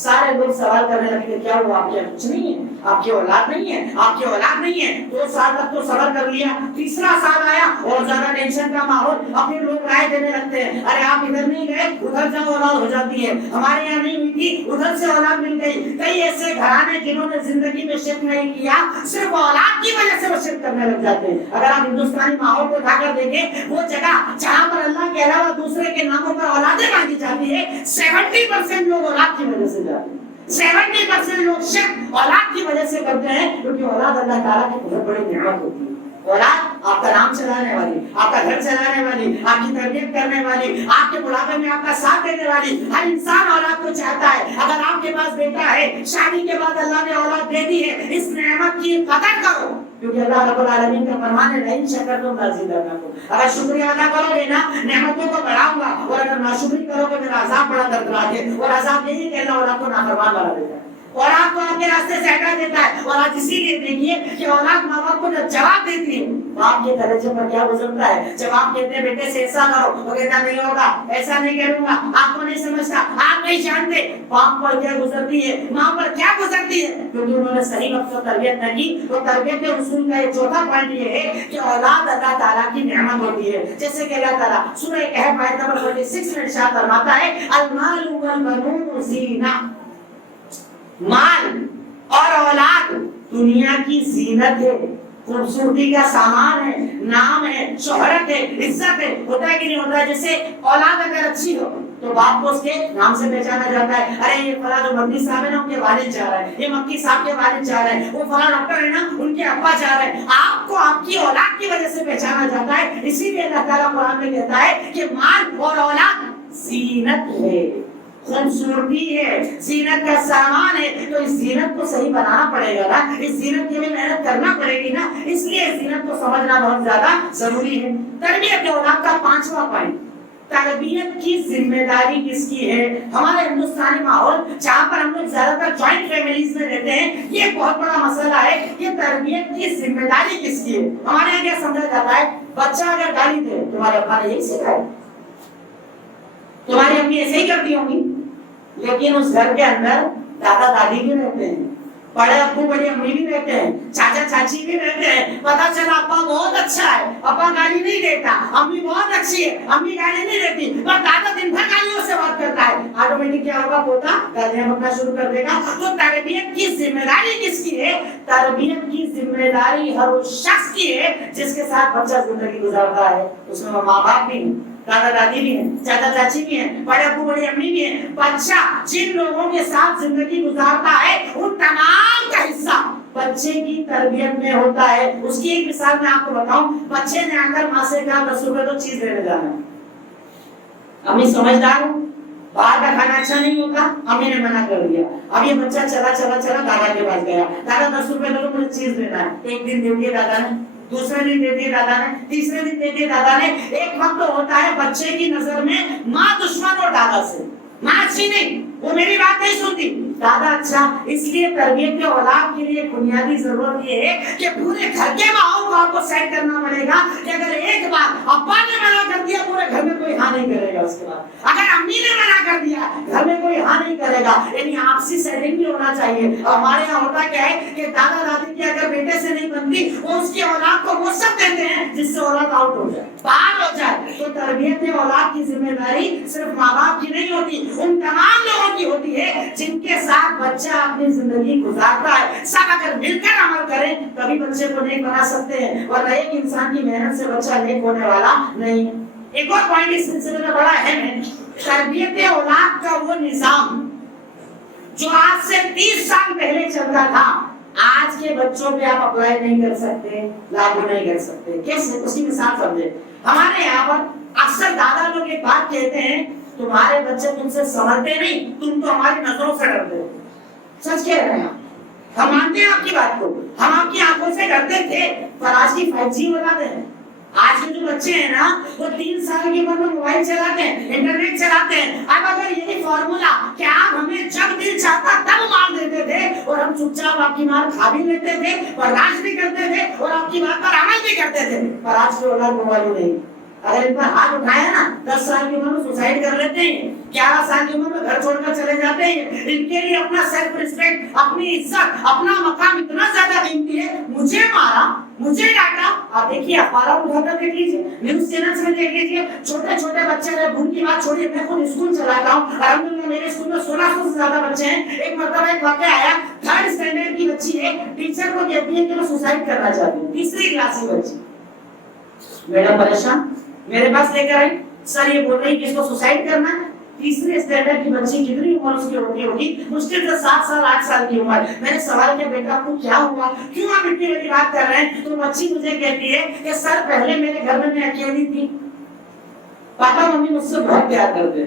سارے لوگ سوال کرنے لگے کیا ہوا، آپ کے کچھ نہیں ہے، آپ کی اولاد نہیں ہے، آپ کی اولاد نہیں ہے۔ 2 سال تک تو صبر کر لیا، تیسرا سال آیا اور زیادہ ٹینشن کا ماحول، اپنے لوگ رائے دینے لگتے ہیں، ارے آپ ادھر نہیں گئے ادھر جاؤ اولاد ہو جاتی ہے، ہمارے یہاں نہیں ہوئی تھی ادھر سے اولاد مل گئی۔ کئی ایسے گھرانے جنہوں نے زندگی میں شرک نہیں کیا، صرف اولاد کی وجہ سے وہ شرک کرنے لگ جاتے ہیں۔ اگر آپ ہندوستانی ماحول کو اٹھا کر دیکھیں، وہ جگہ جہاں پر اللہ کے علاوہ دوسرے کے ناموں پر اولادیں مانگی جاتی ہے، 70% لوگ اولاد کی وجہ سے جاتے ہیں، 70% لوگ شرک اولاد کی وجہ سے کرتے ہیں، کیونکہ اولاد اللہ تعالیٰ کی بہت بڑی نعمت ہوتی ہے۔ اولاد آپ کا نام چلانے والی، آپ کا گھر چلانے والی، آپ کی تربیت کرنے والی، آپ کے بڑھاپے میں آپ کا ساتھ دینے والی، ہر انسان اولاد کو چاہتا ہے۔ اگر آپ کے پاس بیٹا ہے، شادی کے بعد اللہ نے اولاد دے دی ہے، اس نعمت کی قدر کرو، کیونکہ اللہ رب العالمین کا فرمان ہے لئن شکرتم لازیدنکم، اگر شکریہ ادا کرو گے نا نعمتوں کو بڑھاؤں گا، اور اگر ناشکری کرو گے میرا عذاب بڑا دردناک ہے، اور عذاب یہی کہ اللہ اولاد کو نافرمان بنا دیتا ہے اور آپ کو آپ کے راستے سے ہٹا دیتا ہے۔ اور آج اسی لیے دیکھیے کہ اولاد ماں باپ کو جب جواب دیتی ہے باپ کے درجے پر کیا گزرتا ہے، جب آپ کہتے ہیں بیٹے سے ایسا کرو، وہ کہتا نہیں ہوگا، ایسا نہیں کروں گا، آپ کو نہیں سمجھتا، آپ نہیں جانتے، باپ پر کیا گزرتی ہے، ماں پر کیا گزرتی ہے، کیونکہ انہوں نے صحیح وقت پر تربیت نہ کی۔ تو تربیت کے اصول کا ایک چوتھا پوائنٹ یہ ہے کہ اولاد اللہ تعالیٰ کی نعمت ہوتی ہے، جیسے کہ اللہ تعالیٰ سورہ کہف آیت نمبر 46 میں ارشاد فرماتا ہے المال والبنون زینہ، مال اور اولاد دنیا کی زینت ہے، خوبصورتی کا سامان ہے، نام ہے، شہرت ہے، عزت ہے، ہوتا ہے کہ نہیں ہوتا ہے؟ جیسے اولاد اگر اچھی ہو تو باپ کو اس کے نام سے پہچانا جاتا ہے، ارے یہ فلاں جو مدنی صاحب ہے نا ان کے والد جا رہے ہیں، یہ مکی صاحب کے والد جا رہے ہیں، وہ فلاں ڈاکٹر ہے نا ان کے ابا جا رہے ہیں، آپ کو آپ کی اولاد کی وجہ سے پہچانا جاتا ہے۔ اسی لیے اللہ تعالیٰ قرآن میں کہتا ہے کہ مال اور اولاد زینت ہے، خوبصورتی ہے، زینت کا سامان ہے، تو اس زینت کو صحیح بنانا پڑے گا نا، اس زینت کے لیے محنت کرنا پڑے گی نا، اس لیے اس زینت کو سمجھنا بہت زیادہ ضروری ہے۔ تربیت اولاد کا پانچواں پوائنٹ، تربیت کی ذمہ داری کس کی ہے؟ ہمارے ہندوستانی ماحول جہاں پر ہم لوگ زیادہ تر جوائنٹ فیملیز میں رہتے ہیں، یہ بہت بڑا مسئلہ ہے کہ تربیت کی ذمہ داری کس کی ہے۔ ہمارے یہاں کیا سمجھا جاتا ہے، بچہ اگر گالی دے تمہارے ابا نے یہی سکھایا، تمہاری امی ایسے ہی کرتی ہوں گی، لیکن اس گھر کے اندر دادا دادی بھی رہتے ہیں، بڑے ابو بڑی امی بھی رہتے ہیں، چاچا چاچی بھی رہتے ہیں، پتا چلا ابا بہت اچھا ہے، ابا گالی نہیں دیتا، امی بہت اچھی ہے، امی گالی نہیں دیتی، پر دادا دن بھر گالیوں سے بات کرتا ہے، آٹومیٹک کیا ہوگا، پوتا گالیاں بکنا شروع کر دے گا۔ تو تربیت کی ذمہ داری کس کی ہے؟ تربیت کی ذمہ داری ہر اس شخص کی ہے جس کے ساتھ بچہ زندگی گزارتا ہے، اس میں ماں باپ بھی ہیں، دادا دادی بھی ہیں، چاچا چاچی بھی ہیں، بڑے ابو بڑی امی بھی ہیں۔ بچہ جن لوگوں کے ساتھ زندگی گزارتا ہے ان تمام کا حصہ بچے کی تربیت میں ہوتا ہے۔ اس کی ایک مثال میں آپ کو بتاؤں، بچے نے آ کر ماں سے کہا 10 روپے تو چیز لینے جانا ہے، امی سمجھدار ہوں، باہر کا کھانا اچھا نہیں ہوتا، امی نے منع کر دیا، اب یہ بچہ چلا چلا چلا دادا کے پاس گیا، دادا 10 روپے دو مجھے چیز لینا ہے، ایک دن دے دیے دادا نے، دوسرے دن دے دیے دادا نے، تیسرے دن دے دیے دادا نے۔ ایک وقت ہوتا ہے بچے کی نظر میں ماں دشمن اور دادا سے، ماں اچھی نہیں، وہ میری بات نہیں سنتی، دادا اچھا۔ اس لیے تربیت کے اولاد کے لیے بنیادی ضرورت یہ ہے کہ پورے گھر کے ماحول کو آپ کو سیٹ کرنا پڑے گا کہ اگر ایک بار ابا نے منع کر دیا پورے گھر میں کوئی ہاں نہیں کرے گا، اس کے بعد اگر امی نے منع کر دیا گھر میں کوئی ہاں نہیں کرے گا، یعنی آپسی سیٹنگ بھی ہونا چاہیے۔ اور ہمارے یہاں ہوتا کیا ہے کہ دادا دادی کی اگر بیٹے سے نہیں بنتی وہ اس کی اولاد کو وہ سب دیتے ہیں جس سے اولاد آؤٹ ہو جائے، باہر ہو جائے۔ تو تربیت اولاد کی ذمہ داری صرف ماں باپ کی نہیں ہوتی، ان تمام لوگوں کی ہوتی ہے جن کے ساتھ بچہ اپنی زندگی گزارتا ہے۔ سب اگر مل کر عمل کریں تبھی بچے کو نیک بنا سکتے ہیں، ورنہ ایک انسان کی محنت سے بچہ نیک ہونے والا نہیں۔ ایک اور پوائنٹ اس سلسلے میں بڑا اہم ہے، تربیت اولاد کا وہ نظام جو آج سے 30 سال پہلے چلتا تھا، آج کے بچوں پہ آپ اپلائی نہیں کر سکتے، لاگو نہیں کر سکتے۔ کیسے؟ اس کی مثال سمجھے۔ ہمارے یہاں پر اکثر دادا لوگ ایک بات کہتے ہیں، تمہارے بچے تم سے سنبھلتے نہیں، تم تو ہماری نظروں سے ڈرتے ہو۔ سچ کہہ رہے ہیں ہم مانتے ہیں آپ کی بات کو، ہم آپ کی آنکھوں سے ڈرتے تھے، پر آج کی 5G اولاد ہے، آج کے جو بچے ہیں نا وہ 3 سال کی عمر میں موبائل چلاتے ہیں، انٹرنیٹ چلاتے ہیں۔ اب اگر یہی فارمولا کہ آپ ہمیں جب دل چاہتا تب مار دیتے تھے اور ہم چپ چاپ آپ کی مار کھا بھی لیتے تھے، برداشت بھی کرتے تھے اور آپ کی بات پر عمل بھی کرتے تھے، پر آج کی اولاد موبائل نہیں۔ اگر ان پر ہاتھ اٹھایا نا 10 سال کی عمر میں سوسائڈ کر لیتے ہیں، 11 سال کی عمر میں گھر چھوڑ کر چلے جاتے ہیں۔ ان کے لیے اپنا سیلف ریسپیکٹ، اپنی عزت، اپنا مقام اتنا زیادہ قیمتی ہے، مجھے مارا، مجھے ڈانٹا۔ آپ دیکھیے اخبارات اٹھا کر دیکھ لیجیے، نیوز چینلز میں دیکھ لیجیے، چھوٹے چھوٹے بچے رہے، ان کی بات چھوڑیے، میں خود اسکول چلاتا ہوں، الحمدللہ میرے اسکول میں 1600 سے زیادہ بچے ہیں۔ ایک مرتبہ ایک واقعہ آیا، 3rd اسٹینڈرڈ کی بچی ہے، ٹیچر کو کہتی ہے کہ میں سوسائڈ کرنا چاہتی ہوں، 3ری کلاس کی بچی، میڈم پریشان میرے پاس لے کر آئی، سر یہ بول رہی کہ اس کو سوسائڈ کرنا ہے۔ 3ری اسٹینڈرڈ کی بچی، کتنی عمر اس کی ہوگی، مشکل سے 7 سال 8 سال کی عمر۔ میں نے سوال کیا، بیٹا آپ کو کیا ہوا، کیوں آپ اتنی بڑی بات کر رہے ہیں؟ تو بچی مجھے کہتی ہے کہ سر پہلے میرے گھر میں اکیلی تھی، پاپا ممی مجھ سے بہت پیار کرتے،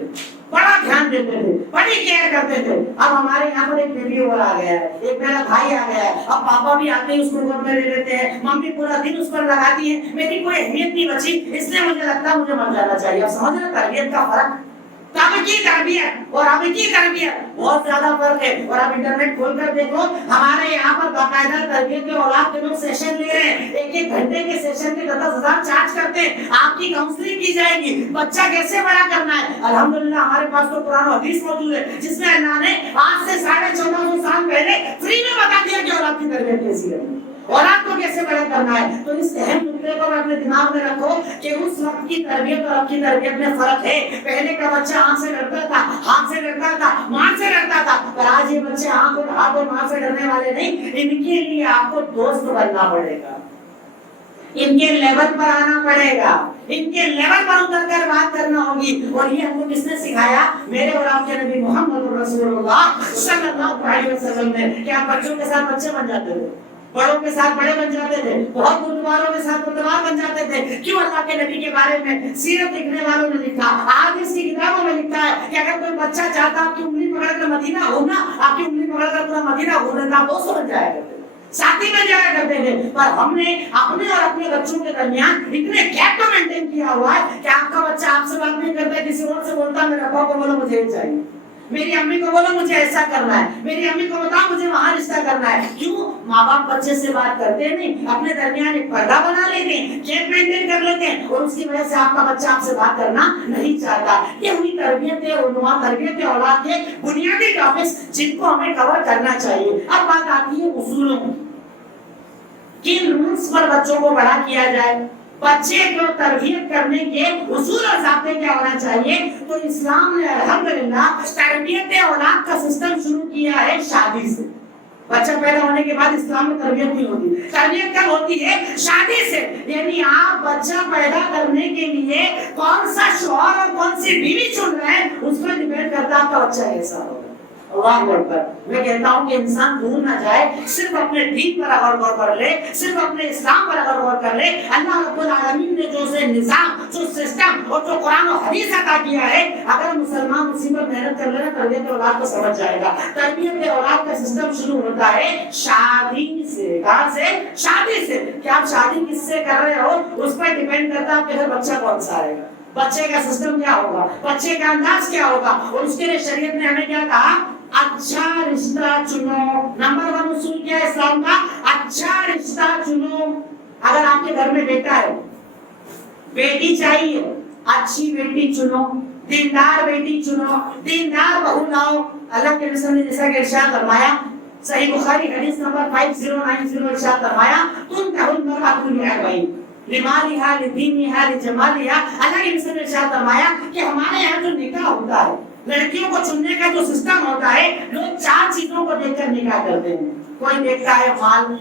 بڑا دھیان دیتے تھے، بڑی کیئر کرتے تھے. اب ہمارے یہاں پر ایک بیبی اوور آ گیا ہے، ایک میرا بھائی آ گیا ہے، اب پاپا بھی آتے ہیں اس کو گود میں لے لیتے ہیں، ممی پورا دن اس پر لگاتی ہے، میری کوئی اہمیت نہیں بچی، اس لیے مجھے لگتا ہے مجھے مر جانا چاہیے. اب سمجھ رہے تربیت کا فرق، تب کی تربیت اور اب کی تربیت بہت زیادہ فرق ہے. اور اب انٹرنیٹ کھول کر دیکھو، ہمارے یہاں پر باقاعدہ تربیت کے اولاد کے لوگ سیشن لے رہے ہیں، ایک گھنٹے کے سیشن کے 10,000 چارج کرتے ہیں. آپ کی کاؤنسلنگ کی جائے گی، بچہ کیسے بڑا کرنا ہے. الحمدللہ ہمارے پاس تو قرآن و حدیث موجود ہے جس میں اللہ نے آج سے 1450 سال پہلے فری میں بتا دیا کہ اولاد کی تربیت کیسی ہے، اولاد کو کیسے بڑا کرنا ہے. تو اس اہم نقطے کو اپنے دماغ میں رکھو کہ اس وقت کی تربیت اور اب کی تربیت میں فرق ہے. پہلے کا بچہ آنکھ سے ڈرتا تھا، ہاتھ سے ڈرتا تھا، ماں سے ڈرتا تھا، پر آج یہ بچے آنکھ اور ہاتھ اور ماں سے ڈرنے والے نہیں. ان کے لیے آپ کو دوست بننا پڑے گا، ان کے لیول پر آنا پڑے گا، ان کے لیول پر اتر کر بات کرنا ہوگی. اور یہ ہم کو کس نے سکھایا؟ میرے اور آپ کے نبی محمد رسول اللہ صلی اللہ علیہ وسلم نے. کیا بچوں کے ساتھ بچے بن جاتے تھے، بڑوں کے ساتھ بڑے بن جاتے تھے، بہت بزرگوں کے ساتھ بزرگ بن جاتے تھے. کیوں؟ اللہ کے نبی کے بارے میں سیرت لکھنے والوں نے لکھا، حدیث کی کتابوں میں لکھا ہے کہ اگر کوئی بچہ چاہتا آپ کی انگلی پکڑ کر مدینہ گھومنا، آپ کی انگلی پکڑ کر پورا مدینہ گھومنے کا دوست بن جایا کرتے، ساتھی میں جایا کرتے تھے. پر ہم نے اپنے اور اپنے بچوں کے درمیان اتنے گیپ کو مینٹین کیا ہوا ہے کہ آپ کا بچہ آپ سے بات نہیں کرتا، کسی اور سے بولتا، میرے ابا کو بولو مجھے یہ چاہیے، میری امی کو بولو مجھے ایسا کرنا ہے، میری امی کو بتاؤ مجھے وہاں رشتہ کرنا ہے. کیوں؟ ماں باپ بچے سے بات کرتے نہیں، اپنے درمیان ایک پردہ بنا لیتے ہیں، گیپ مینٹین کر لیتے ہیں، اور اس کی وجہ سے آپ کا بچہ آپ سے بات کرنا نہیں چاہتا. یہ ہوئی تربیت عنوان تربیت اولاد کے بنیادی ٹاپکس جن کو ہمیں کور کرنا چاہیے. اب بات آتی ہے اصولوں، کن رولز پر بچوں کو بڑا کیا جائے، بچے کو تربیت کرنے کے اصول اور ضابطے کیا ہونا چاہیے. تو اسلام نے الحمدللہ تربیت اولاد کا سسٹم شروع کیا ہے شادی سے. بچہ پیدا ہونے کے بعد اسلام میں تربیت نہیں ہوتی، تربیت کب ہوتی ہے؟ شادی سے. یعنی آپ بچہ پیدا کرنے کے لیے کون سا شوہر اور کون سی بیوی چن رہے ہیں اس پر ڈیپینڈ کرتا ہے آپ کا بچہ کیسا ہوگا. اللہ اکبر. میں کہتا ہوں کہ انسان دور نہ جائے، صرف اپنے دین پر اگر غور کر لے، صرف اپنے اسلام پر اگر غور کر لے، اللہ رب العالمین نے جو سے نظام، جو سسٹم اور جو قرآن و حدیث عطا کیا ہے، اگر مسلمان اسی پر محنت کر لے نا، تربیت اولاد کو سمجھ جائے گا. تربیت اولاد کا سسٹم شروع ہوتا ہے شادی سے. کہاں سے؟ شادی سے. کہ آپ شادی کس سے کر رہے ہو اس پر ڈیپینڈ کرتا ہے آپ کے گھر بچہ کون سا آئے گا، بچے کا سسٹم کیا ہوگا، بچے کا انداز کیا ہوگا. اور اس کے لیے شریعت نے ہمیں کیا کہا؟ اچھا رشتہ چنو. نمبر 1 اصول کیا ہے اسلام کا؟ اچھا رشتہ چنو. اگر آپ کے گھر میں بیٹا ہے، بیٹی چاہیے، اچھی بیٹی چنو، دیندار بیٹی چنو، دیندار بہو لاؤ. اللہ کے رسول نے جیسا کہ ارشاد فرمایا، صحیح بخاری حدیث نمبر 5090 ارشاد فرمایا، تنکح المرأة لأربعین لمالها لدینها لجمالها. اللہ کے رسول نے ارشاد فرمایا کہ ہمارے یہاں جو نکاح ہوتا ہے، لڑکیوں کو چننے کا جو سسٹم ہوتا ہے، لوگ 4 چیزوں کو دیکھ کر نکاح کرتے ہیں. کوئی دیکھتا ہے مال،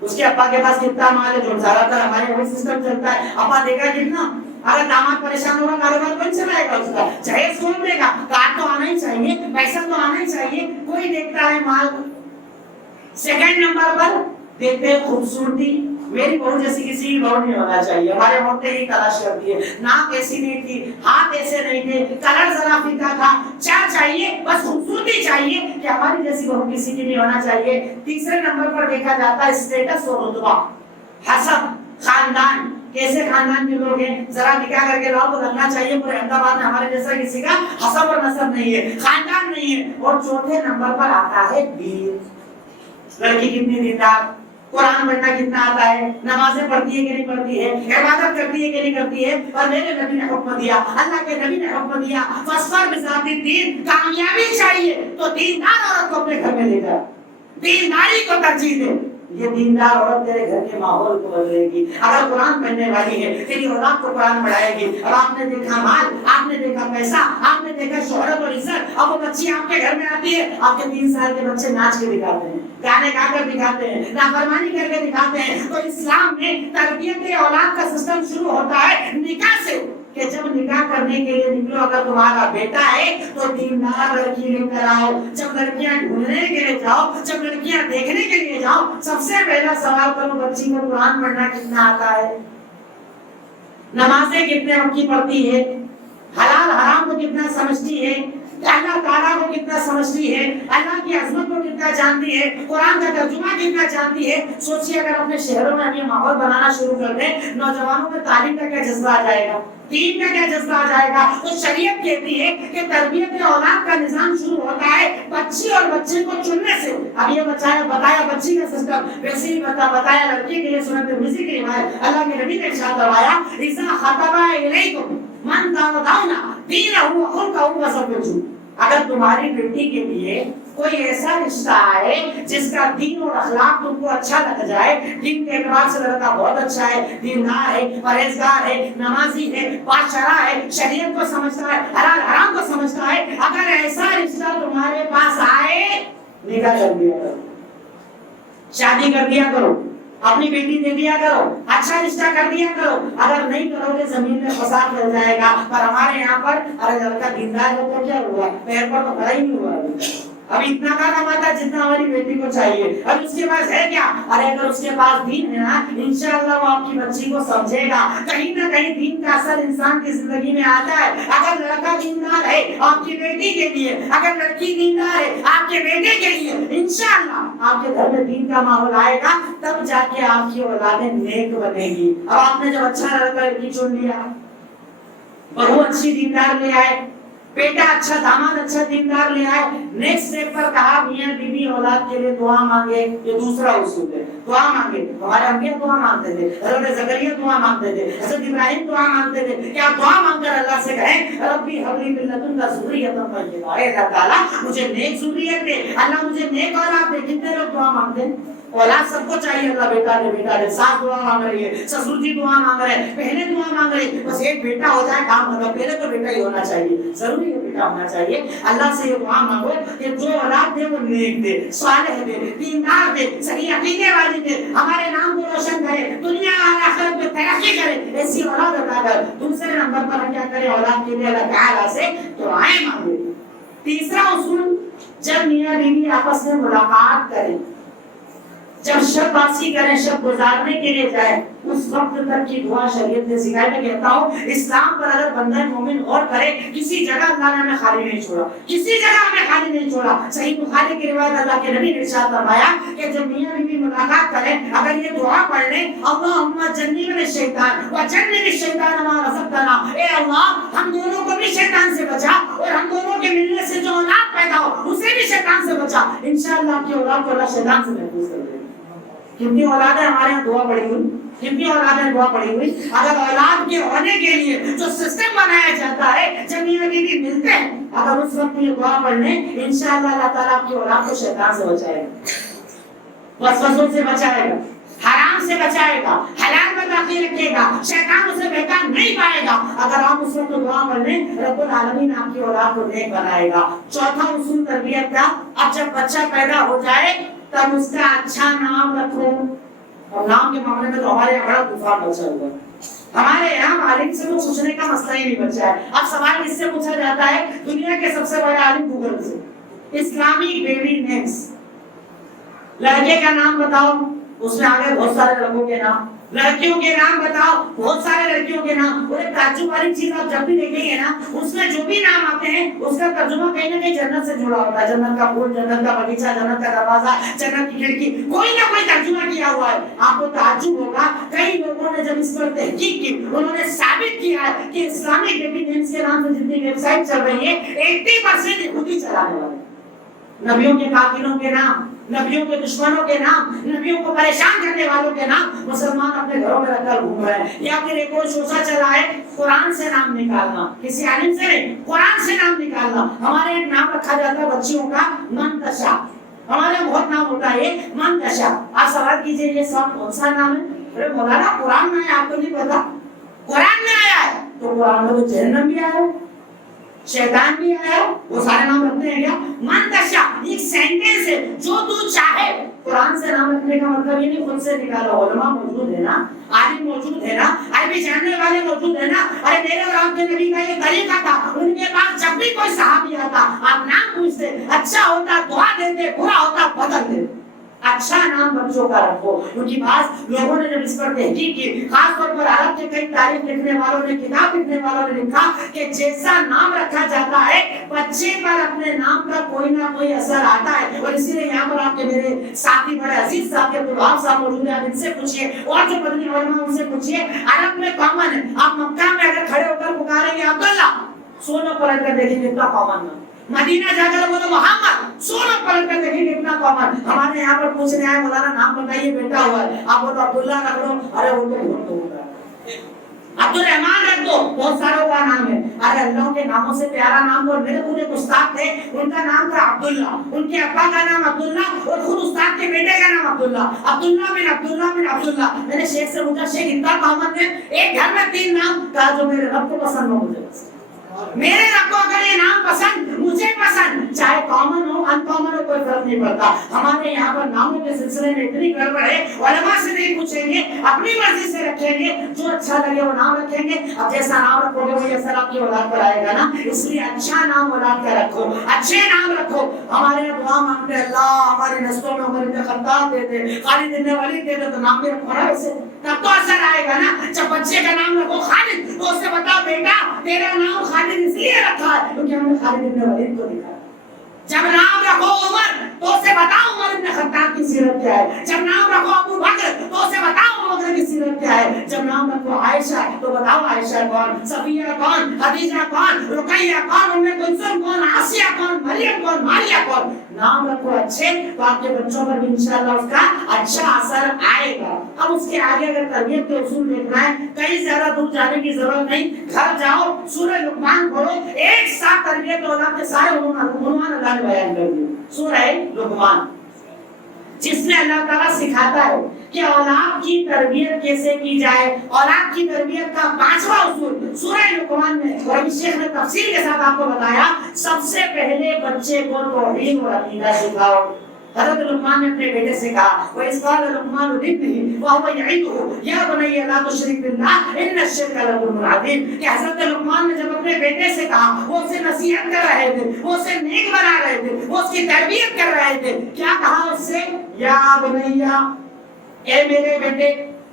اس کے ابا کے پاس کتنا مال ہے، جو زیادہ تر ہمارے وہی سسٹم چلتا ہے. ابا دیکھا کتنا، اگر داماد پریشان ہوگا کاروبار کون چلائے گا، اس کا جہیز کون دے گا، کار تو آنا ہی چاہیے، پیسہ تو آنا ہی چاہیے. کوئی دیکھتا ہے مال. سیکنڈ نمبر پر دیکھتے ہیں خوبصورتی. میری بہو جیسی کسی کی بہو نہیں ہونا چاہیے. ہمارے عورتیں ہی تلاش کرتی ہے، ناک ایسی نہیں تھی، ہاتھ ایسے نہیں تھے، کلر ذرا پھیکا تھا. کیا چاہیے؟ بس خوبصورتی چاہیے کہ ہماری جیسی بہو کسی کی نہیں ہونا چاہیے. تیسرے نمبر پر دیکھا جاتا ہے اسٹیٹس اور رتبہ، حسب، خاندان. کیسے خاندان کے لوگ ہیں، ذرا نکاح کر کے لاؤ تو لگنا چاہیے پورے احمدآباد میں ہمارے جیسا کسی کا حسب اور نسب نہیں ہے، خاندان نہیں ہے. اور چوتھے نمبر پر آتا ہے دین. لڑکی کتنی دیندار، قرآن پڑھنا کتنا آتا ہے، نمازیں پڑھتی ہے کہ نہیں پڑھتی ہے، عبادت کرتی ہے کہ نہیں کرتی ہے. اور میرے نبی نے حکم دیا، اللہ کے نبی نے حکم دیا، فاصبر بذات الدین. کامیابی چاہیے تو دیندار عورت کو اپنے گھر میں لے جا، دینداری کو ترجیح دے. یہ دیندار عورت تیرے گھر کے ماحول کو بدلے گی. اگر قرآن پڑھنے والی ہے، تیری اولاد کو قرآن پڑھائے گی. اب آپ نے دیکھا مال، آپ نے دیکھا پیسہ، آپ نے دیکھا شہرت اور عزت. اب وہ بچی آپ کے گھر میں آتی ہے، آپ کے 3 سال کے بچے ناچ کے دکھاتے ہیں، گانے گا کر دکھاتے ہیں، نافرمانی کر کے دکھاتے ہیں. تو اسلام میں تربیت اولاد کا سسٹم شروع ہوتا ہے نکاح سے. کہ جب نکاح کرنے کے لیے نکلو، اگر تمہارا بیٹا ہے تو دیندار لڑکی لے کر آؤ. جب لڑکیاں ڈھونڈنے کے لیے جاؤ، جب لڑکیاں دیکھنے کے لیے جاؤ، سب سے پہلا سوال کرو بچی کو قرآن پڑھنا کتنا آتا ہے، نمازیں کتنے وقت کی پڑھتی ہے، حلال حلال حرام کو کتنا سمجھتی ہے، اللہ تعالیٰ کو کتنا سمجھتی ہے، اللہ کی عظمت کو کتنا جانتی ہے، قرآن کا ترجمہ کتنا جانتی ہے. سوچیے اگر اپنے شہروں میں ہم یہ ماحول بنانا شروع کر دیں، نوجوانوں میں تعلیم کا کیا جذبہ آ جائے گا، دین کا کیا جذبہ آ جائے گا. تو شریعت کہتی ہے کہ تربیت اولاد کا نظام شروع ہوتا ہے بچی اور بچے کو چننے سے. اب یہ بتایا بچی کا سسٹم، ویسے ہی بتایا لڑکی کے لیے سنت ترمذی کی روایت. اللہ کے نبی نے ارشاد فرمایا اذا خطب الیکم من ترضون دینہ وخلقہ فزوجوہ. اگر تمہاری بیٹی کے لیے کوئی ایسا رشتہ ہے جس کا دین اور اخلاق تم کو اچھا لگ جائے، دین کے اعتبار سے لڑکا بہت اچھا ہے، دیندار ہے، پرہیزگار ہے، نمازی ہے، پاک ہے، شریعت کو سمجھتا ہے، حلال حرام کو سمجھتا ہے، اگر ایسا رشتہ تمہارے پاس آئے نکاح کر دیا کرو، شادی کر دیا کرو، اپنی بیٹی دے دیا کرو، اچھا رشتہ کر دیا کرو. اگر نہیں کرو گے زمین میں فساد پھیل جائے گا. پر ہمارے یہاں پر ارے لڑکا دیندار ہے تو کیا ہوا، پیر پر تو کھڑا ہی نہیں ہوا. ابھی اتنا کا کماتا جتنا ہماری بیٹی کو چاہیے. اب اس کے پاس ہے کیا؟ ارے اگر اس کے پاس دین ہے نا، انشاءاللہ وہ آپ کی بچی کو سمجھے گا. کہیں نہ کہیں دین کا اثر انسان کی زندگی میں آتا ہے. اگر لڑکا دیندار ہے آپ کی بیٹی کے لیے، اگر لڑکی دیندار ہے آپ کے بیٹے کے لیے، انشاءاللہ آپ کے گھر میں دین کا ماحول آئے گا، تب جا کے آپ کی اولادیں نیک بنے گی. اب آپ نے جب اچھا لڑکا لڑکی چن لیا، بہو اچھی دیندار لے آئے، بیٹا اچھا داماد اچھا دیندار لے آئے، نیکسٹ اسٹیپ پر کہا میاں بیوی اولاد کے لیے دعا مانگے. یہ دوسرا اصول ہے، دعا مانگے. ہمارے انبیاء دعا مانگتے تھے، حضرت زکریا دعا مانگتے تھے، حضرت ابراہیم دعا مانگتے تھے. کیا دعا مانگ کر اللہ سے کہیں ربی حب لی من لدنک ذریۃ طیبہ، اے اللہ تعالیٰ مجھے نیک ذریت دے، اللہ مجھے نیک اولاد دے. کتنے لوگ دعا مانگتے ہیں؟ اولاد سب کو چاہیے، اللہ بیٹا دے بیٹا دے. ساس دعا مانگ رہی ہے، سسر جی دعا مانگ رہے ہیں، بہنیں دعا مانگ رہی ہیں. بس ایک بیٹا ہو جائے کام ختم. پہلے تو بیٹا ہی ہونا چاہیے، ضروری ہے بیٹا ہونا چاہیے. اللہ سے یہ دعا مانگو کہ جو اولاد دے وہ نیک دے، صالح دے، دیندار دے، صحیح عقیدے والی دے، ہمارے نام کو روشن کرے، دنیا اور آخرت میں ترقی کرے. ایسی اولاد عطا کر. دوسرے نمبر پر ہم کیا کریں؟ اولاد کے لیے اللہ تعالیٰ سے دعائیں مانگے. تیسرا اصول، جب میاں بیوی آپس میں ملاقات کریں، جب شب باسی کریں، شب گزارنے کے لیے جائیں، اس وقت تک کی دعا شریعت نے سکھائی. میں کہتا ہوں اسلام پر اگر بندہ مومن غور کرے، کسی جگہ اللہ نے ہمیں خالی نہیں چھوڑا، کسی جگہ ہمیں خالی نہیں چھوڑا. صحیح بخاری کی روایت، اللہ کے نبی نے ارشاد فرمایا کہ جب میاں بیوی ملاقات کریں، اگر یہ دعا پڑھ لیں اللہم جنبنا الشیطان وجنب الشیطان ما رزقتنا، اے اللہ ہم دونوں کو بھی شیطان سے بچا اور ہم دونوں کے ملنے سے جو اولاد پیدا ہو اسے بھی شیطان سے بچا. انشاءاللہ آپ کی اولاد کو اللہ شیطان سے محفوظ کر دے. کتنی اولادیں ہمارے یہاں دعا پڑی ہوئی، کتنی اولادیں دعا پڑی ہوئی. اگر اولاد کے ہونے کے لیے جو سسٹم بنایا جاتا ہے، جب میاں بیوی ملتے ہیں، اگر اس وقت یہ دعا پڑھ لیں، انشاءاللہ اللہ تعالیٰ آپ کی اولاد کو شیطان سے بچائے گا، وسوسوں سے بچائے گا، حرام سے بچائے گا، حلال میں داخل رکھے گا، شیطان اسے بہکا نہیں پائے گا. اگر آپ اس وقت دعا پڑھ لیں، رب العالمین آپ کی اولاد کو نیک بنائے گا. چوتھا اصول تربیت کا، اب جب بچہ پیدا ہو جائے تب اس کا اچھا نام رکھو. اور نام کے معاملے میں تو ہمارے یہاں بڑا طوفان مچا ہوا ہے. ہمارے یہاں عالم سے تو پوچھنے کا مسئلہ ہی نہیں بچا ہے. اب سوال کس سے پوچھا جاتا ہے؟ دنیا کے سب سے بڑے عالم گوگل سے. اسلامک بیبی نیمز، لڑکے کا نام بتاؤ، اس میں آگے بہت سارے لڑکوں کے نام، لڑکیوں کے نام بتاؤ، بہت سارے لڑکیوں کے نام. اور ایک تعجب والی چیز آپ جب بھی دیکھیں گے نا، اس میں جو بھی نام آتے ہیں اس کا ترجمہ کہیں نہ کہیں جنت سے جڑا ہوتا ہے. جنت کا پھول، جنت کا باغیچہ، جنت کا دروازہ، جنت کی کھڑکی، کوئی نہ کوئی ترجمہ کیا ہوا ہے. آپ کو تعجب ہوگا، کئی لوگوں نے جب اس پر تحقیق کی، انہوں نے ثابت کیا ہے کہ اسلامک بیبی نیمز کے نام سے جتنی ویب سائٹ چل رہی ہے 80% یہودی چلانے والے. نبیوں کے قاتلوں کے نام، نبیوں کے دشمنوں کے نام، نبیوں کو پریشان کرنے والوں کے نام مسلمان اپنے گھروں میں رکھ کر گھوم رہے ہیں. یا پھر ایک اور شوشہ چلا ہے قرآن سے نام نکالنا، کسی عالم سے نہیں، قرآن سے نام نکالنا. ہمارے ایک نام رکھا جاتا ہے بچیوں کا منتشا. ہمارے بہت نام ہوتا ہے منتشا. آپ سوال کیجئے یہ سب کون سا نام ہے؟ ارے مولانا قرآن میں آپ کو نہیں پتا؟ قرآن میں آیا ہے تو قرآن میں تو جہنم بھی آیا ہے، شیطان بھی آیا، وہ سارے نام رکھتے ہیں کیا؟ منتشا ایک سینٹنس ہے، جو تو چاہے. قرآن سے نام رکھنے کا مطلب یہ نہیں خود سے نکالا. علماء موجود ہے نا، عالم موجود ہے نا، عربی جاننے والے موجود ہے نا. ارے میرے اور آپ کے نبی کا یہ طریقہ تھا، ان کے پاس جب بھی کوئی صحابی آتا آپ نام پوچھتے، اچھا ہوتا دعا دیتے، برا ہوتا بدل دیتے. اچھا نام بچوں کا رکھو، کیونکہ بعض لوگوں نے جب اس پر تحقیق کی، خاص طور پر عرب کے کئی تاریخ لکھنے والوں نے، کتاب لکھنے والوں نے لکھا کہ جیسا نام رکھا جاتا ہے بچے پر اپنے نام کا کوئی نہ کوئی اثر آتا ہے. اور اسی لیے یہاں پر آپ کے میرے ساتھی بڑے عزیز ساتھی عبدالوہاب صاحب موجود ہیں، آپ ان سے پوچھیے اور جو مدنی علماء ان سے پوچھیے. عرب میں کامن ہے، آپ مکہ میں اگر کھڑے ہو کر پکاریں گے عبداللہ، سونا پلٹ کر دیکھیں کتنا کامن ہے. مدینہ جا کر بولو محمد، سونا پلٹ کر دیکھیں کتنا کامن. ہمارے یہاں پر پوچھنے آئے مولانا نام بتائیے بیٹا ہوا ہے، آپ بولو عبداللہ رکھ لو، ارے وہ تو بہت ہوتا ہے. عبد الرحمان رکھ دو، بہت ساروں کا نام ہے. ارے اللہ کے ناموں سے پیارا نام تو میرے پورے استاد تھے، ان کا نام تھا عبداللہ، ان کے ابا کا نام عبداللہ اور خود استاد کے بیٹے کا نام عبداللہ. عبداللہ بن عبداللہ بن عبداللہ. میں نے شیخ سے پوچھا شیخ اتنا کامن ہے ایک گھر میں 3 نام، کہا جو میرے رب کو پسند ہو مجھے پسند. میرے رب کو اگر یہ نام پسند، مجھے پسند، چاہے کامن ہو ان کامن ہو کوئی فرق نہیں پڑتا. ہمارے یہاں پر ناموں کے سلسلے میں اتنی گڑبڑ ہے، علماء سے نہیں پوچھیں گے، اپنی مرضی سے رکھیں گے، جو اچھا لگے وہ نام رکھیں گے. اب جیسا نام رکھو گے وہی اثر آپ کی اولاد پر آئے گا نا. اس لیے اچھا نام اولاد کا رکھو، اچھے نام رکھو. ہمارے یہاں دعا مانگتے اللہ ہماری نسلوں میں عمر بن خطاب دے دے، خالد بن ولید دے دے، تو نام بھی رکھو نا ویسے، تب تو اثر آئے گا نا. جب بچے کا نام رکھو خالد تو اسے بتاؤ بیٹا تیرا نام خالد اس لیے رکھا ہے کیونکہ ہم نے خالد بن ولید کو دیکھا. جب نام رکھو عمر تو اسے بتاؤ عمر بن خطاب کی سیرت کیا ہے. جب نام رکھو ابو بکر تو اسے بتاؤ ابو بکر کی سیرت کیا ہے. جب نام رکھو عائشہ تو بتاؤ عائشہ کون، صفیہ کون، خدیجہ کون، رقیہ کون، ام کلثوم کون، آسیہ کون، مریم کون، ماریہ کون. نام رکھو اچھے تو آپ کے بچوں پر بھی انشاءاللہ اس کا اچھا اثر آئے گا. اب اس کے آگے اگر تربیت کے اصول دیکھنا ہے، کہیں زیادہ دور جانے کی ضرورت نہیں. گھر جاؤ سورہ لقمان پڑھو، ایک ساتھ تربیت اولاد کے سارے عنوان اللہ نے بیان کر دیے. سورہ لقمان جس میں اللہ تعالیٰ سکھاتا ہے کہ اولاد کی تربیت کیسے کی جائے. اولاد کی تربیت کا 5واں اصول سورہ لقمان میں قرآن شیخ نے تفصیل کے ساتھ آپ کو بتایا. سب سے پہلے بچے کو توحید اور عقیدہ سکھاؤ. حضرت لقمان نے اپنے بیٹے سے کہا وَإِذْ قَالَ لُقْمَانُ لِابْنِهِ وَهُوَ يَعِظُهُ يَا بُنَيَّ لَا تُشْرِكْ بِاللَّهِ إِنَّ الشِّرْكَ لَظُلْمٌ عَظِيمٌ. کہ حضرت لقمان نے جب اپنے بیٹے سے کہا، وہ اسے نصیحت کر رہے تھے، وہ اسے نیک بنا رہے تھے، وہ اس کی تربیت کر رہے تھے، کیا کہا اس سے؟ یا بنیا، اے میرے بیٹے،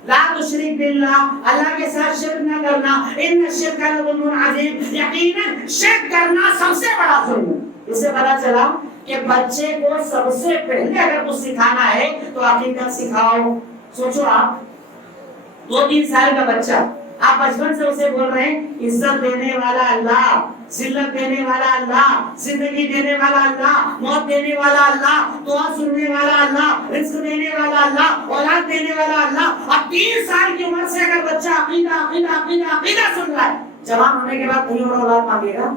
لا تشرک باللہ، اللہ کے ساتھ شرک نہ کرنا، ان الشرک لظلم عظیم، یقیناً شرک کرنا سب سے بڑا ظلم ہے. اسے پتا چلا کہ بچے کو سب سے پہلے اگر کچھ سکھانا ہے تو عقیدہ سکھاؤ. سوچو آپ 2-3 سال کا بچہ، آپ بچپن سے اسے بول رہے ہیں عزت دینے والا اللہ، ذلت دینے والا اللہ، زندگی دینے والا اللہ، موت دینے والا اللہ، دعا سننے والا اللہ، رزق دینے والا اللہ، اولاد دینے والا اللہ. اب 3 سال کی عمر سے اگر بچہ عقیدہ عقیدہ عقیدہ عقیدہ سن رہا ہے، جوان ہونے کے بعد کہیں اور اولاد مانگے گا،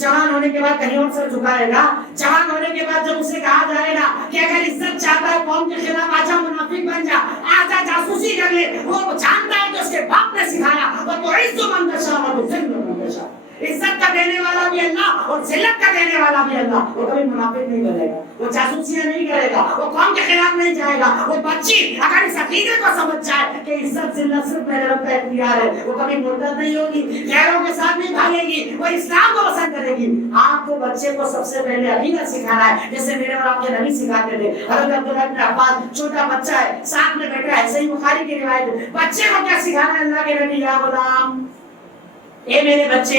جوان ہونے کے بعد کہیں اور سر جھکائے گا. جوان ہونے کے بعد جب اسے کہا جائے گا کہ اگر عزت چاہتا ہے قوم کے خلاف آجا منافق بن جا، آجا جاسوسی کر لے، وہ جانتا ہے کہ اس کے باپ نے سکھایا وَتُعِزُّ مَن تَشَاءُ وَتُذِلُّ مَن تَشَاءُ. عزت کا دینے والا بھی اللہ اور ذلت کا دینے والا بھی اللہ. وہ کبھی منافق نہیں بنے گا، وہ جاسوسیاں نہیں کرے گا، وہ قوم کے خلاف نہیں جائے گا. وہ بچی اگر اس عقیدے کو سمجھ جائے کہ عزت ذلت صرف میرے رب کا اختیار ہے، وہ کبھی مرتد نہیں ہوگی، غیروں کے ساتھ نہیں بھاگے گی، وہ اسلام کو پسند کرے گی. آپ کو بچے کو سب سے پہلے عقیدہ سکھانا ہے، جیسے میرے اور آپ کے نبی سکھاتے تھے. حضرت عبداللہ بن عباس چھوٹا بچہ ہے، ساتھ میں بیٹھا ہے، صحیح بخاری کی روایت ہے. بچے کو کیا سکھانا ہے اللہ کے نبی؟ یا غلام، اے میرے بچے،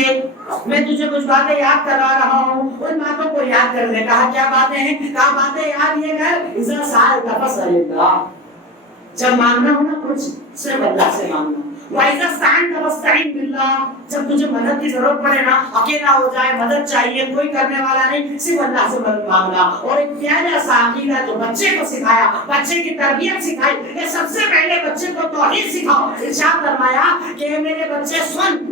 میں تجھے کچھ باتیں یاد کرا رہا ہوں، ان باتوں کو یاد کر لے. کہا کیا باتیں ہیں؟ کہا باتیں یاد یہ کر، اذا سألت فاسأل اللہ، جب مانگنا ہو نا کچھ صرف اللہ سے مانگنا. وَإِذَا اسْتَعَنْتَ فَاسْتَعِنْ بِاللَّهِ، جب تجھے مدد کی ضرورت پڑے نا، اکیلا ہو جائے، مدد چاہیے، کوئی کرنے والا نہیں، صرف اللہ سے مدد مانگنا. اور ایک پیارا سا عقیدہ جو بچے کو سکھایا، بچے کی تربیت سکھائی، کہ سب سے پہلے بچے کو توحید سکھاؤ. ارشاد فرمایا کہ میرے بچے سن،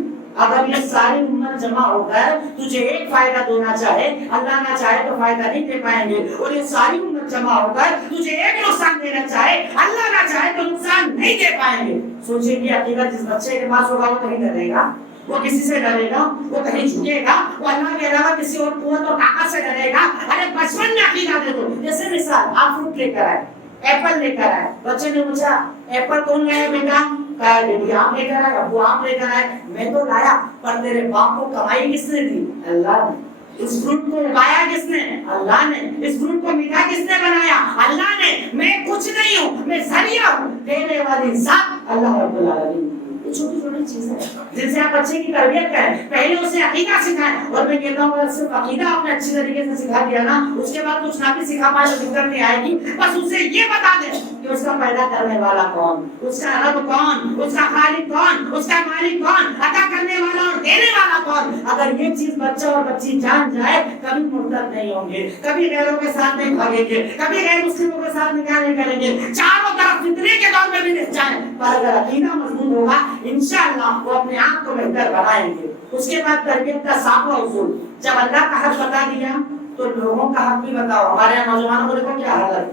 اگر یہ ساری امت جمع ہو کر تجھے ایک فائدہ دینا چاہے، اللہ نہ چاہے تو فائدہ نہیں دے پائیں گے. اور یہ ساری امت جمع ہو کر تجھے ایک نقصان دینا چاہے، اللہ نہ چاہے تو نقصان نہیں دے پائیں گے. سوچیں کہ عقیدہ جس بچے کے پاس ہوگا وہ کہیں ڈرے گا، وہ کسی سے ڈرے گا، وہ کہیں جھکے گا، وہ اللہ کے علاوہ کسی اور قوت اور طاقت سے ڈرے گا. ارے بچپن میں عقیدہ دے دو. جیسے مثال، آپ فروٹ لے کر آئے، ایپل لے کر آئے، بچے نے پوچھا ایپل کون لایا بیٹا؟ کہا بیٹی آپ لے کر آئے، ابو آپ لے کر آئے. میں تو لایا، پر تیرے باپ کو کمائی کس نے دی؟ اللہ نے. اس فروٹ کو اگایا کس نے؟ اللہ نے. اس فروٹ کو میٹھا کس نے بنایا؟ اللہ نے. میں کچھ نہیں ہوں, میں ذریعہ ہوں, دینے والی ذات اللہ رب العالمین. چھوٹی چھوٹی چیزیں جن سے آپ بچے کی تربیت کریں, پہلے اسے عقیدہ سکھائیں. اور میں کہتا ہوں اگر صرف عقیدہ آپ نے اچھی طریقے سے سکھا دیا نا, اس کے بعد کچھ نہ بھی سکھا پائے تو دقت نہیں آئے گی. بس اسے یہ بتا دیں کہ اس کا پیدا کرنے والا کون, اس کا رب کون, اس کا خالق کون, اس کا مالک کون, عطا کرنے والا اور دینے والا کون. اگر یہ چیز بچہ اور بچی جان جائے, کبھی مرتد نہیں ہوں گے, کبھی غیروں کے ساتھ نہیں بھاگیں گے, کبھی غیر مسلموں کے ساتھ نکاح نہیں کریں گے, چاروں طرف فتنے کے دور میں بھی نہیں جائیں. پر اگر عقیدہ مضبوط ہوگا, انشاءاللہ وہ اپنے آپ کو بہتر بنائیں گے. اس کے بعد تربیت کا ساتواں اصول, جب اللہ کا حق بتا دیا تو لوگوں کا حق بھی بتاؤ. ہمارے یہاں نوجوانوں کو دیکھو کیا حالت ہے,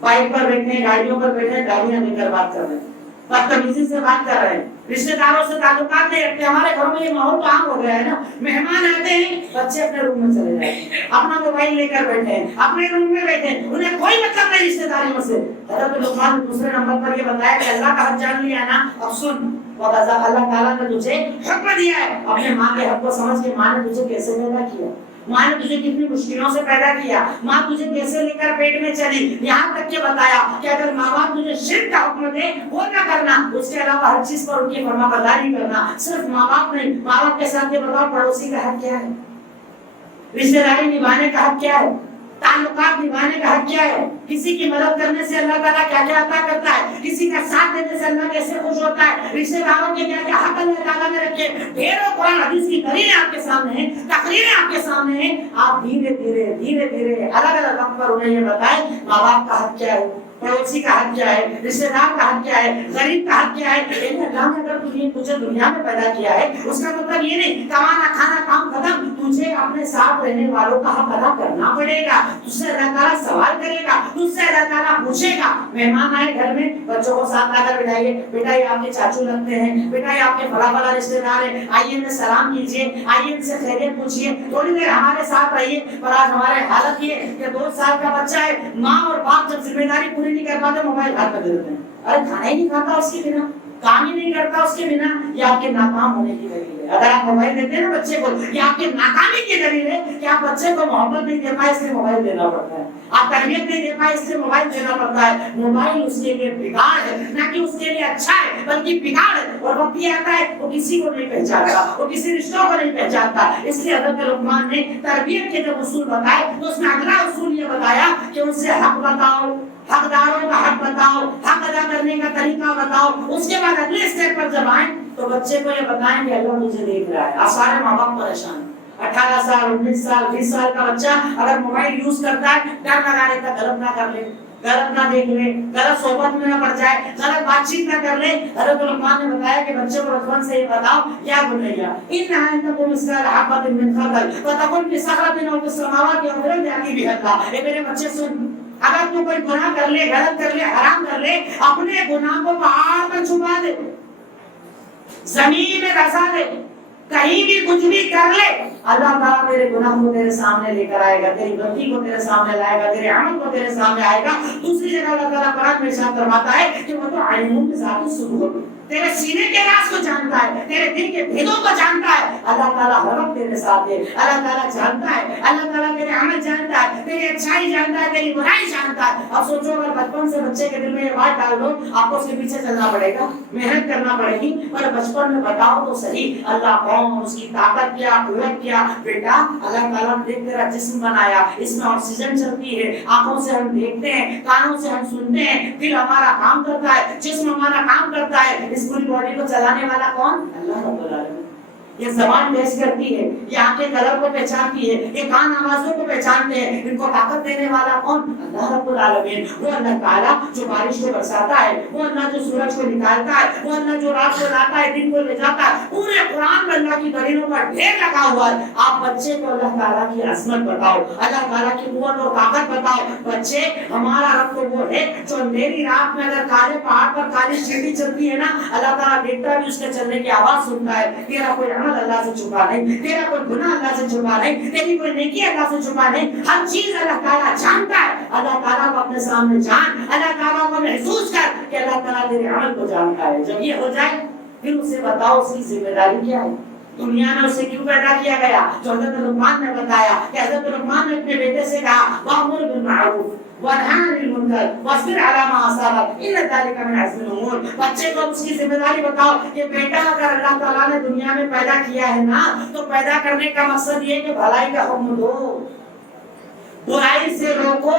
بائک پر بیٹھے ہیں, گاڑیوں پر بیٹھے ہیں, گاڑیاں لے کر بات کر رہے ہیں, بدتمیزی سے بات کر رہے ہیں, رشتہ داروں سے تعلقات نہیں رکھتے. ہمارے گھروں میں یہ ماحول تو عام ہو گیا ہے نا, مہمان آتے ہیں, بچے اپنے روم میں چلے جاتے ہیں, اپنا موبائل لے کر بیٹھے ہیں, اپنے روم میں بیٹھے ہیں, انہیں کوئی مطلب نہیں رشتہ داریوں سے. حضرت لقمان نے دوسرے نمبر پر یہ بتایا کہ اللہ کا حق جان لیا نا, اب سن, اللہ تعالیٰ نے تجھے حکم دیا ہے, اپنے ماں کے حق کو سمجھ کے ماں نے تجھے کیسے پیدا کیا, ماں نے تجھے کتنی مشکلوں سے پیدا کیا, ماں تجھے کیسے لے کر پیٹ میں چلی, یہاں تک کہ بتایا کہ اگر ماں باپ تجھے شرک کا حکم دے وہ نہ کرنا, اس کے علاوہ ہر چیز پر ان کی فرما برداری کرنا. صرف ماں باپ نہیں, ماں باپ کے ساتھ یہ بتاؤ پڑوسی کا حق کیا ہے, رشتہ داری نبھانے کا حق کیا ہے, تعلقات نبھانے کا حق کیا ہے, کسی کی مدد کرنے سے اللہ تعالیٰ کیا کیا عطا کرتا ہے, کسی کا ساتھ دینے سے اللہ کیسے خوش ہوتا ہے, رشتہ داروں کے کیا کیا حق اللہ تعالیٰ نے رکھے. ڈھیروں قرآن حدیث کی دلیلیں آپ کے سامنے ہیں, تقریریں آپ کے سامنے ہیں. آپ دھیرے دھیرے الگ الگ وقت پر انہیں یہ بتائیں ماں باپ کا حق کیا ہے, پڑوسی کا حق کیا ہے, رشتہ دار کا حق کیا ہے, غریب کا حق کیا ہے. اللہ نے اگر تجھے دنیا میں پیدا کیا ہے, اس کا مطلب یہ نہیں کمانا کھانا کام ختم, تجھے اپنے ساتھ رہنے والوں کا حق ادا کرنا پڑے گا. تجھ سے اللہ تعالیٰ سوال کرے گا, تجھ سے اللہ تعالیٰ پوچھے گا. مہمان آئے گھر میں, بچوں کو ساتھ لا کر بٹھائیے, بیٹا یہ آپ کے چاچو لگتے ہیں, بیٹا یہ آپ کے بڑا بڑا رشتہ دار ہے, آئیے ان سے سلام کیجیے, آئیے ان سے خیریت پوچھیے, تھوڑی دیر ہمارے ساتھ رہیے. پر آج ہمارے حالت یہ کہ 2 سال کا بچہ ہے, ماں اور باپ جب ذمہ داری پوری نہیں کر پاتے موبائل ہاتھ میں دے دیتے ہیں. ارے کھانا ہی نہیں کھاتا اس کے بنا, کام ہی نہیں کرتا اس کے بنا, یہ آپ کے ناکام ہونے کی دلیل ہے. اگر آپ موبائل دیتے ہیں نا بچے کو, یہ آپ کے ناکامی کی دلیل ہے کہ آپ بچے کو محبت نہیں دے پائے, اس لیے موبائل دینا پڑتا ہے. آپ تربیت نہیں دے پائے, اس لیے موبائل دینا پڑتا ہے. موبائل اس کے لیے بگاڑ ہے, نہ کہ اس کے لیے اچھا ہے, بلکہ بگاڑ ہے. اور وقت یہ آتا ہے وہ کسی کو نہیں پہچانتا, وہ کسی رشتوں کو نہیں پہچانتا. اس لیے حضرت لقمان نے تربیت کے جب اصول بتائے تو اس میں اگلا اصول یہ بتایا کہ ان سے حق بتاؤ, حقداروں کا حق بتاؤ, حق ادا کرنے کا طریقہ بتاؤ. اس کے بعد اگلے اسٹیپ پر جب آئیں تو بچے کو یہ بتائیں کہ اللہ مجھے دیکھ رہا ہے. سارے ماں باپ پریشان ہیں. 18 سال 19 سال 20 سال کا بچہ اگر موبائل یوز کرتا ہے, ڈر لگا رہتا, غلط نہ کر لے, غلط نہ دیکھ لے, غلط صحبت میں نہ پڑ جائے, غلط بات چیت نہ کر لے. حضرت لقمان نے بتایا کہ بچے کو بچپن سے یہ بتاؤ, یا بنیا انہا انکم مثقال حبۃ من خردل فتکن فی صخرۃ او فی السماوات او فی الارض یأتی بہا اللہ. اے میرے بچے سن, اگر تو کوئی گناہ کر لے, غلط کر لے, حرام کر لے, اپنے گناہ کو پہاڑ پر چھپا دے, زمین میں دھسا دے, کہیں بھی کچھ بھی کر لے, اللہ تعالیٰ تیرے گناہ کو تیرے سامنے لے کر آئے گا, تیری غلطی کو تیرے سامنے لائے گا, تیرے عمل کو تیرے سامنے آئے گا. دوسری جگہ اللہ تعالیٰ قرآن میں ارشاد فرماتا ہے کہ وہ تو عالموں کے ذات الصدور, تیرے سینے کے راز کو جانتا ہے, تیرے دل کے بھیدوں کو جانتا ہے. اللہ تعالیٰ ہر وقت تیرے ساتھ ہے, اللہ تعالیٰ جانتا ہے, اللہ تعالیٰ تیرے عمل جانتا ہے, تیری اچھائی جانتا ہے, تیری برائی جانتا ہے. اب سوچو اگر بچپن سے بچے کے دل میں یہ بات ڈال دو, آپ کو اس کے پیچھے چلنا پڑے گا, محنت کرنا پڑے گی, پر بچپن میں بتاؤ تو صحیح اللہ کون, اس کی طاقت کیا, قوت کیا. بیٹا اللہ تعالیٰ نے دیکھ تیرا جسم بنایا, اس میں آکسیجن چلتی ہے, آنکھوں سے ہم دیکھتے ہیں, کانوں سے ہم سنتے ہیں, دل ہمارا کام کرتا ہے, جسم ہمارا کام کرتا ہے. اس پوری باڈی کو چلانے والا کون؟ اللہ رب العالمین. یہ زبان ٹیسٹ کرتی ہے, یہ آنکھیں کلر کو پہچانتی ہے, یہ کان آوازوں کو پہچانتے ہیں, ان کو طاقت دینے والا کون؟ اللہ رب العالمین. وہ اللہ تعالیٰ جو بارش کو برساتا ہے, وہ اللہ جو سورج کو نکالتا ہے, وہ اللہ جو رات کو لاتا ہے, دن کو لے جاتا ہے. پورے قرآن میں اللہ کی دلیلوں کا ڈھیر لگا ہوا ہے. آپ بچے کو اللہ تعالیٰ کی عظمت بتاؤ, اللہ تعالیٰ کی قوت اور طاقت بتاؤ. بچے ہمارا رب تو وہ ہے جو اندھیری رات میں اگر کالے پہاڑ پر کالی چیٹی چلتی ہے نا, اللہ تعالیٰ دیکھتا بھی اس کے چلنے کی آواز سنتا ہے. تیرا کوئی عمل اللہ سے چھپا نہیں, تیرا کوئی گناہ اللہ سے چھپا نہیں, تیری کوئی نیکی اللہ سے چھپا نہیں. ہر چیز اللہ تعالیٰ جانتا ہے. اللہ تعالیٰ کو اپنے سامنے جان, اللہ تعالیٰ کو محسوس کر کہ اللہ تعالیٰ تیرے عمل کو جانتا ہے. جب یہ ہو جائے پھر اسے بتاؤ اس کی ذمہ داری کیا ہے. دنیا میں اسے کیوں پیدا کیا گیا؟ جو حضرت لقمان نے بتایا کہ حضرت لقمان نے اپنے بیٹے سے کہا وَأْمُرْ بِالْمَعْرُوفِ وَانْهَ عَنِ الْمُنكَرِ وَاصْبِرْ عَلَىٰ مَا أَصَابَكَ إِنَّ ذَٰلِكَ مِنْ عَزْمِ الْأُمُورِ۔ بچے کو اس کی ذمہ داری بتاؤ کہ بیٹا اگر اللہ تعالیٰ نے دنیا میں پیدا کیا ہے نا تو پیدا کرنے کا مقصد یہ کہ بھلائی کا حکم دو، برائی سے روکو،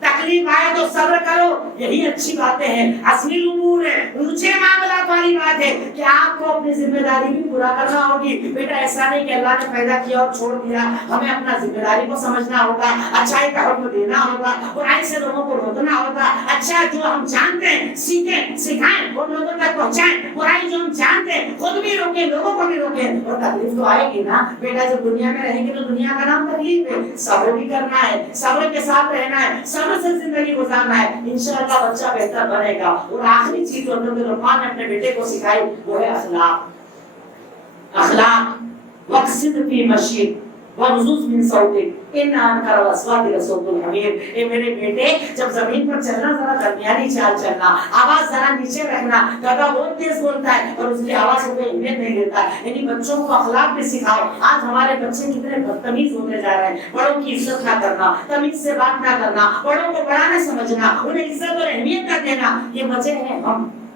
تکلیف آئے تو صبر کرو، یہی اچھی باتیں ہیں، عزمی امور ہے، اونچے معاملات والی بات ہے کہ آپ کو اپنی ذمہ داری بھی پورا کرنا ہوگی۔ بیٹا ایسا نہیں کہ اللہ نے پیدا کیا اور چھوڑ دیا، ہمیں اپنا ذمہ داری کو سمجھنا ہوگا، اچھائی کا حکم دینا ہوگا، برائی سے لوگوں کو روکنا ہوگا، اچھا جو ہم جانتے ہیں سیکھیں سکھائیں اور لوگوں تک پہنچائیں، برائی جو ہم جانتے ہیں خود بھی روکیں لوگوں کو بھی روکیں، اور تکلیف تو آئے گی نا بیٹا، جب دنیا میں رہیں گے تو دنیا کا نام تکلیف ہے، صبر بھی کرنا ہے، صبر کے ساتھ رہنا ہے، صبر سے زندگی گزارنا ہے، انشاءاللہ بچہ بہتر بنے گا۔ اور آخری چیز جو حضرت لقمان نے اپنے بیٹے کو سکھائی وہ ہے اخلاق۔ اخلاق وقصد فی مشیک وغضض من صوتک ان انکر الاصوات لصوت الحمیر۔ اے میرے بیٹے جب زمین پر چلنا ذرا درمیانی چال چلنا، آواز ذرا نیچے رکھنا، گدھا بہت تیز بولتا ہے اور اس کی آواز کو اہمیت نہیں دیتا، یعنی بچوں کو اخلاق بھی سکھاؤ۔ آج ہمارے بچے کتنے بدتمیز ہوتے جا رہے ہیں، بڑوں کی عزت نہ کرنا، تمیز سے بات نہ کرنا، بڑوں کو بڑا نہ سمجھنا، انہیں عزت اور اہمیت نہ دینا، یہ وجہ ہے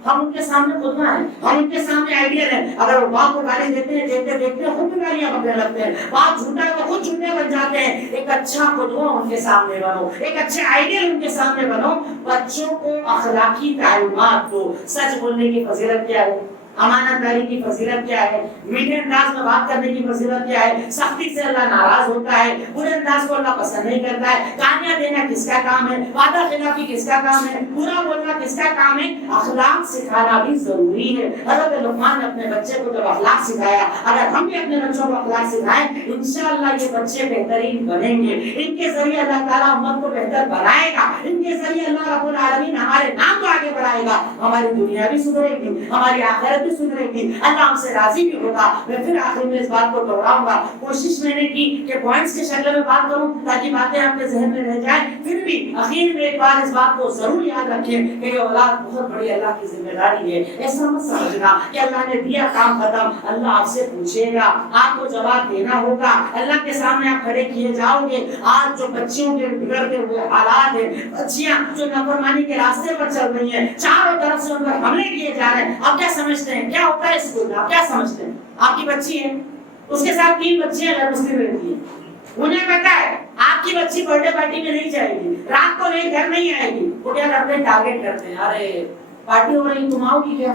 ہم ان کے سامنے قدوہ ہیں، ہم ان کے سامنے آئیڈیل ہیں۔ اگر وہ باپ کو گالی دیتے ہیں دیکھتے دیکھتے خود بھی گالیاں بکنے لگتے ہیں، باپ جھوٹا ہے وہ خود جھوٹے بن جاتے ہیں۔ ایک اچھا قدوہ ان کے سامنے بنو، ایک اچھے آئیڈیل ان کے سامنے بنو، بچوں کو اخلاقی تعلیمات دو۔ سچ بولنے کی فضیلت کیا ہے، امانت داری کی فضیلت کیا ہے، میٹھے انداز میں بات کرنے کی فضیلت کیا ہے، سختی سے اللہ ناراض ہوتا ہے، برے انداز کو اللہ پسند نہیں کرتا ہے، گالیاں دینا کس کا کام ہے، وعدہ خلافی کس کا کام ہے، برا بولنا کس کا کام ہے، اخلاق سکھانا بھی ضروری ہے۔ حضرت لقمان نے اپنے بچے کو جب اخلاق سکھایا، اگر ہم بھی اپنے بچوں کو اخلاق سکھائیں انشاءاللہ یہ بچے بہترین بنیں گے، ان کے ذریعے اللہ تعالیٰ امت کو بہتر بنائے گا، ان کے ذریعے اللہ رب العالمین ہمارے نام کو آگے بڑھائے گا، ہماری دنیا بھی سدھرے گی، ہماری آخرت بھی سدھرے گی، اللہ ہم سے راضی بھی ہوگا۔ میں پھر آخر میں اس بات کو دہراؤں گا، کوشش میں نے کی کہ پوائنٹس کے شکل میں بات کروں تاکہ باتیں آپ کے ذہن میں رہ جائیں، پھر بھی اخیر میں ایک بار اس بات کو ضرور یاد رکھیں کہ یہ اولاد بہت بڑی اللہ کی ذمہ داری ہے۔ ایسا مت سمجھنا کہ اللہ نے دیا کام ختم، اللہ آپ سے پوچھے گا، آپ کو جواب دینا ہوگا، اللہ کے سامنے آپ کھڑے کیے جاؤ گے۔ آج جو بچیوں کے بگڑتے ہوئے حالات ہیں، بچیاں جو نافرمانی کے راستے پر چل رہی ہیں، چاروں طرف سے ان پر حملے کیے جا رہے ہیں، آپ کیا سمجھتے ہیں کیا ہوتا ہے اسکول میں؟ آپ کیا سمجھتے ہیں؟ آپ کی بچی ہے، اس کے ساتھ 3 بچیاں غیر مسلم رہتی ہیں، انہیں پتا ہے آپ کی بچی برتھ ڈے پارٹی میں نہیں جائے گی، رات کو نہیں گھر نہیں آئے گی، وہ کیا کرتے ہیں ٹارگیٹ کرتے ہیں، ارے پارٹی ہو رہی تم آؤ گی کیا؟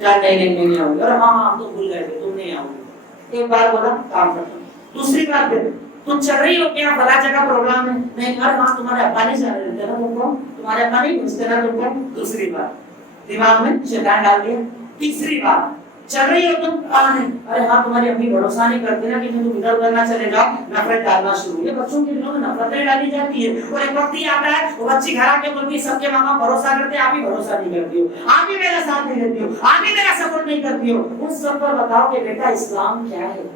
نہیں آؤ گی، اور ہاں تو بھول گئے تھے تم نہیں آؤ گی، ایک بار بولا کام ختم، دوسری بار پھر تم چل رہی ہو کیا فلاں جگہ پروگرام ہے، نہیں ارے ہاں تمہارے ابا نہیں جانے دیتے نا تم کو، تمہارے ابا نہیں پوچھتے نا تم کو، دوسری بار دماغ میں شیطان ڈال دیا، تیسری بار چل رہی ہو تم ارے ہاں تمہاری امی بھروسہ نہیں کرتے نا کہ تم ادھر ادھر نہ چلے جاؤ، نفرت ڈالنا شروع، یہ بچوں کے دلوں میں نفرتیں ڈالی جاتی ہے، اور ایک وقت یہ آتا ہے وہ بچی گھر آ کے بولتی ہے سب کے ماں باپ بھروسہ کرتے ہیں، آپ ہی بھروسہ نہیں کرتی ہو، آپ ہی میرا ساتھ نہیں دیتی ہو، آپ ہی میرا سپورٹ نہیں کرتی ہو۔ اس سب پر بتاؤ کہ بیٹا اسلام کیا ہے،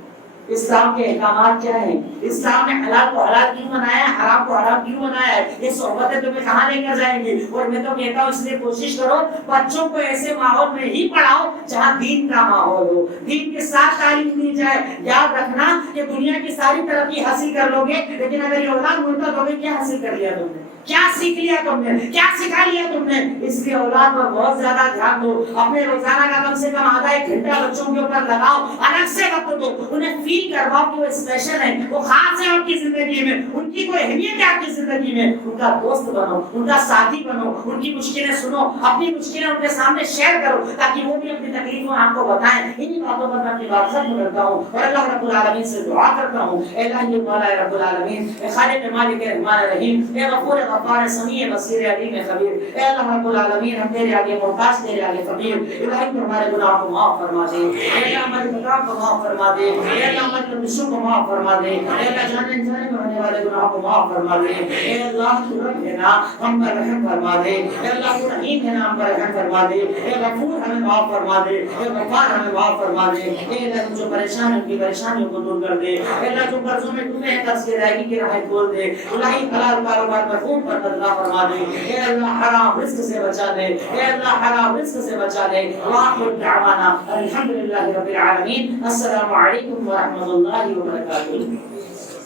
اسلام کے احکامات کیا ہیں، اسلام نے حلال کو حلال کیوں بنایا ہے، حرام کو حرام کیوں بنایا ہے، یہ صحبتیں تمہیں کہاں لے کر جائیں گی۔ اور میں تو کہتا ہوں اس لیے کوشش کرو بچوں کو ایسے ماحول میں ہی پڑھاؤ جہاں دین کا ماحول ہو، دین کے ساتھ تعلیم دی جائے۔ یاد رکھنا کہ دنیا کی ساری ترقی حاصل کر لو گے لیکن اگر یہ اولاد مرتد ہو گئی کیا حاصل کر لیا تم نے، کیا سیکھ لیا تم نے، کیا سکھا لیا تم نے؟ اس لیے اولاد پر بہت زیادہ دھیان دو، اپنے روزانہ کا کم سے کم آدھا 1 گھنٹہ بچوں کے اوپر لگاؤ، الگ سے وقت دو، انہیں فیل کرواؤ کہ وہ اسپیشل ہے، وہ خاص ہے آپ کی زندگی میں، ان کی کوئی اہمیت ہے آپ کی زندگی میں، ان کا دوست بنو، ان کا ساتھی بنو، ان کی مشکلیں سنو، اپنی مشکلیں ان کے سامنے شیئر کرو تاکہ وہ بھی اپنی تکلیفوں آپ کو بتائیں۔ انہی باتوں پر میں اپنی بات ختم کرتا ہوں اور اللہ رب العالمین سے دعا کرتا ہوں، اے الہی مولا رب العالمین، اے خالق مالک رحمان رحیم، اے غفور غفار سمیع بصیر علیم خبیر، اے اللہ رب العالمین ہم تیرے آگے محتاج، تیرے آگے فقیر، الہی تو ہمارے گناہ کو معاف فرما دے، اے اللہ ہمارے خطاؤں کو معاف فرما دے، اے اللہ ہمارے نشوں کو معاف فرما دے، اے اللہ جانے انجانے میں ہونے والے گناہ کو معاف فرما دے، اے اللہ تو رب ہے نا ہم پر رحم فرما دے، اے اللہ تو رحیم ہے نا ہم پر رحم فرما دے، اے غفور ہمیں معاف فرما دے، اے غفار ہمیں معاف فرما دے، اے اللہ جو پریشان ہیں ان کی پریشانیوں کو دور کر دے، اے اللہ جو قرضوں میں ڈوبے ہیں قرض کی ادائیگی کی راہ کھول دے، الہی حلال کاروبار مرحوم پر نظر فرما دے، اے اللہ حرام رزق سے بچا دے، اے اللہ حرام رزق سے بچا دے۔ وآخر دعوانا الحمدللہ رب العالمین۔ السلام علیکم ورحمۃ اللہ وبرکاتہ۔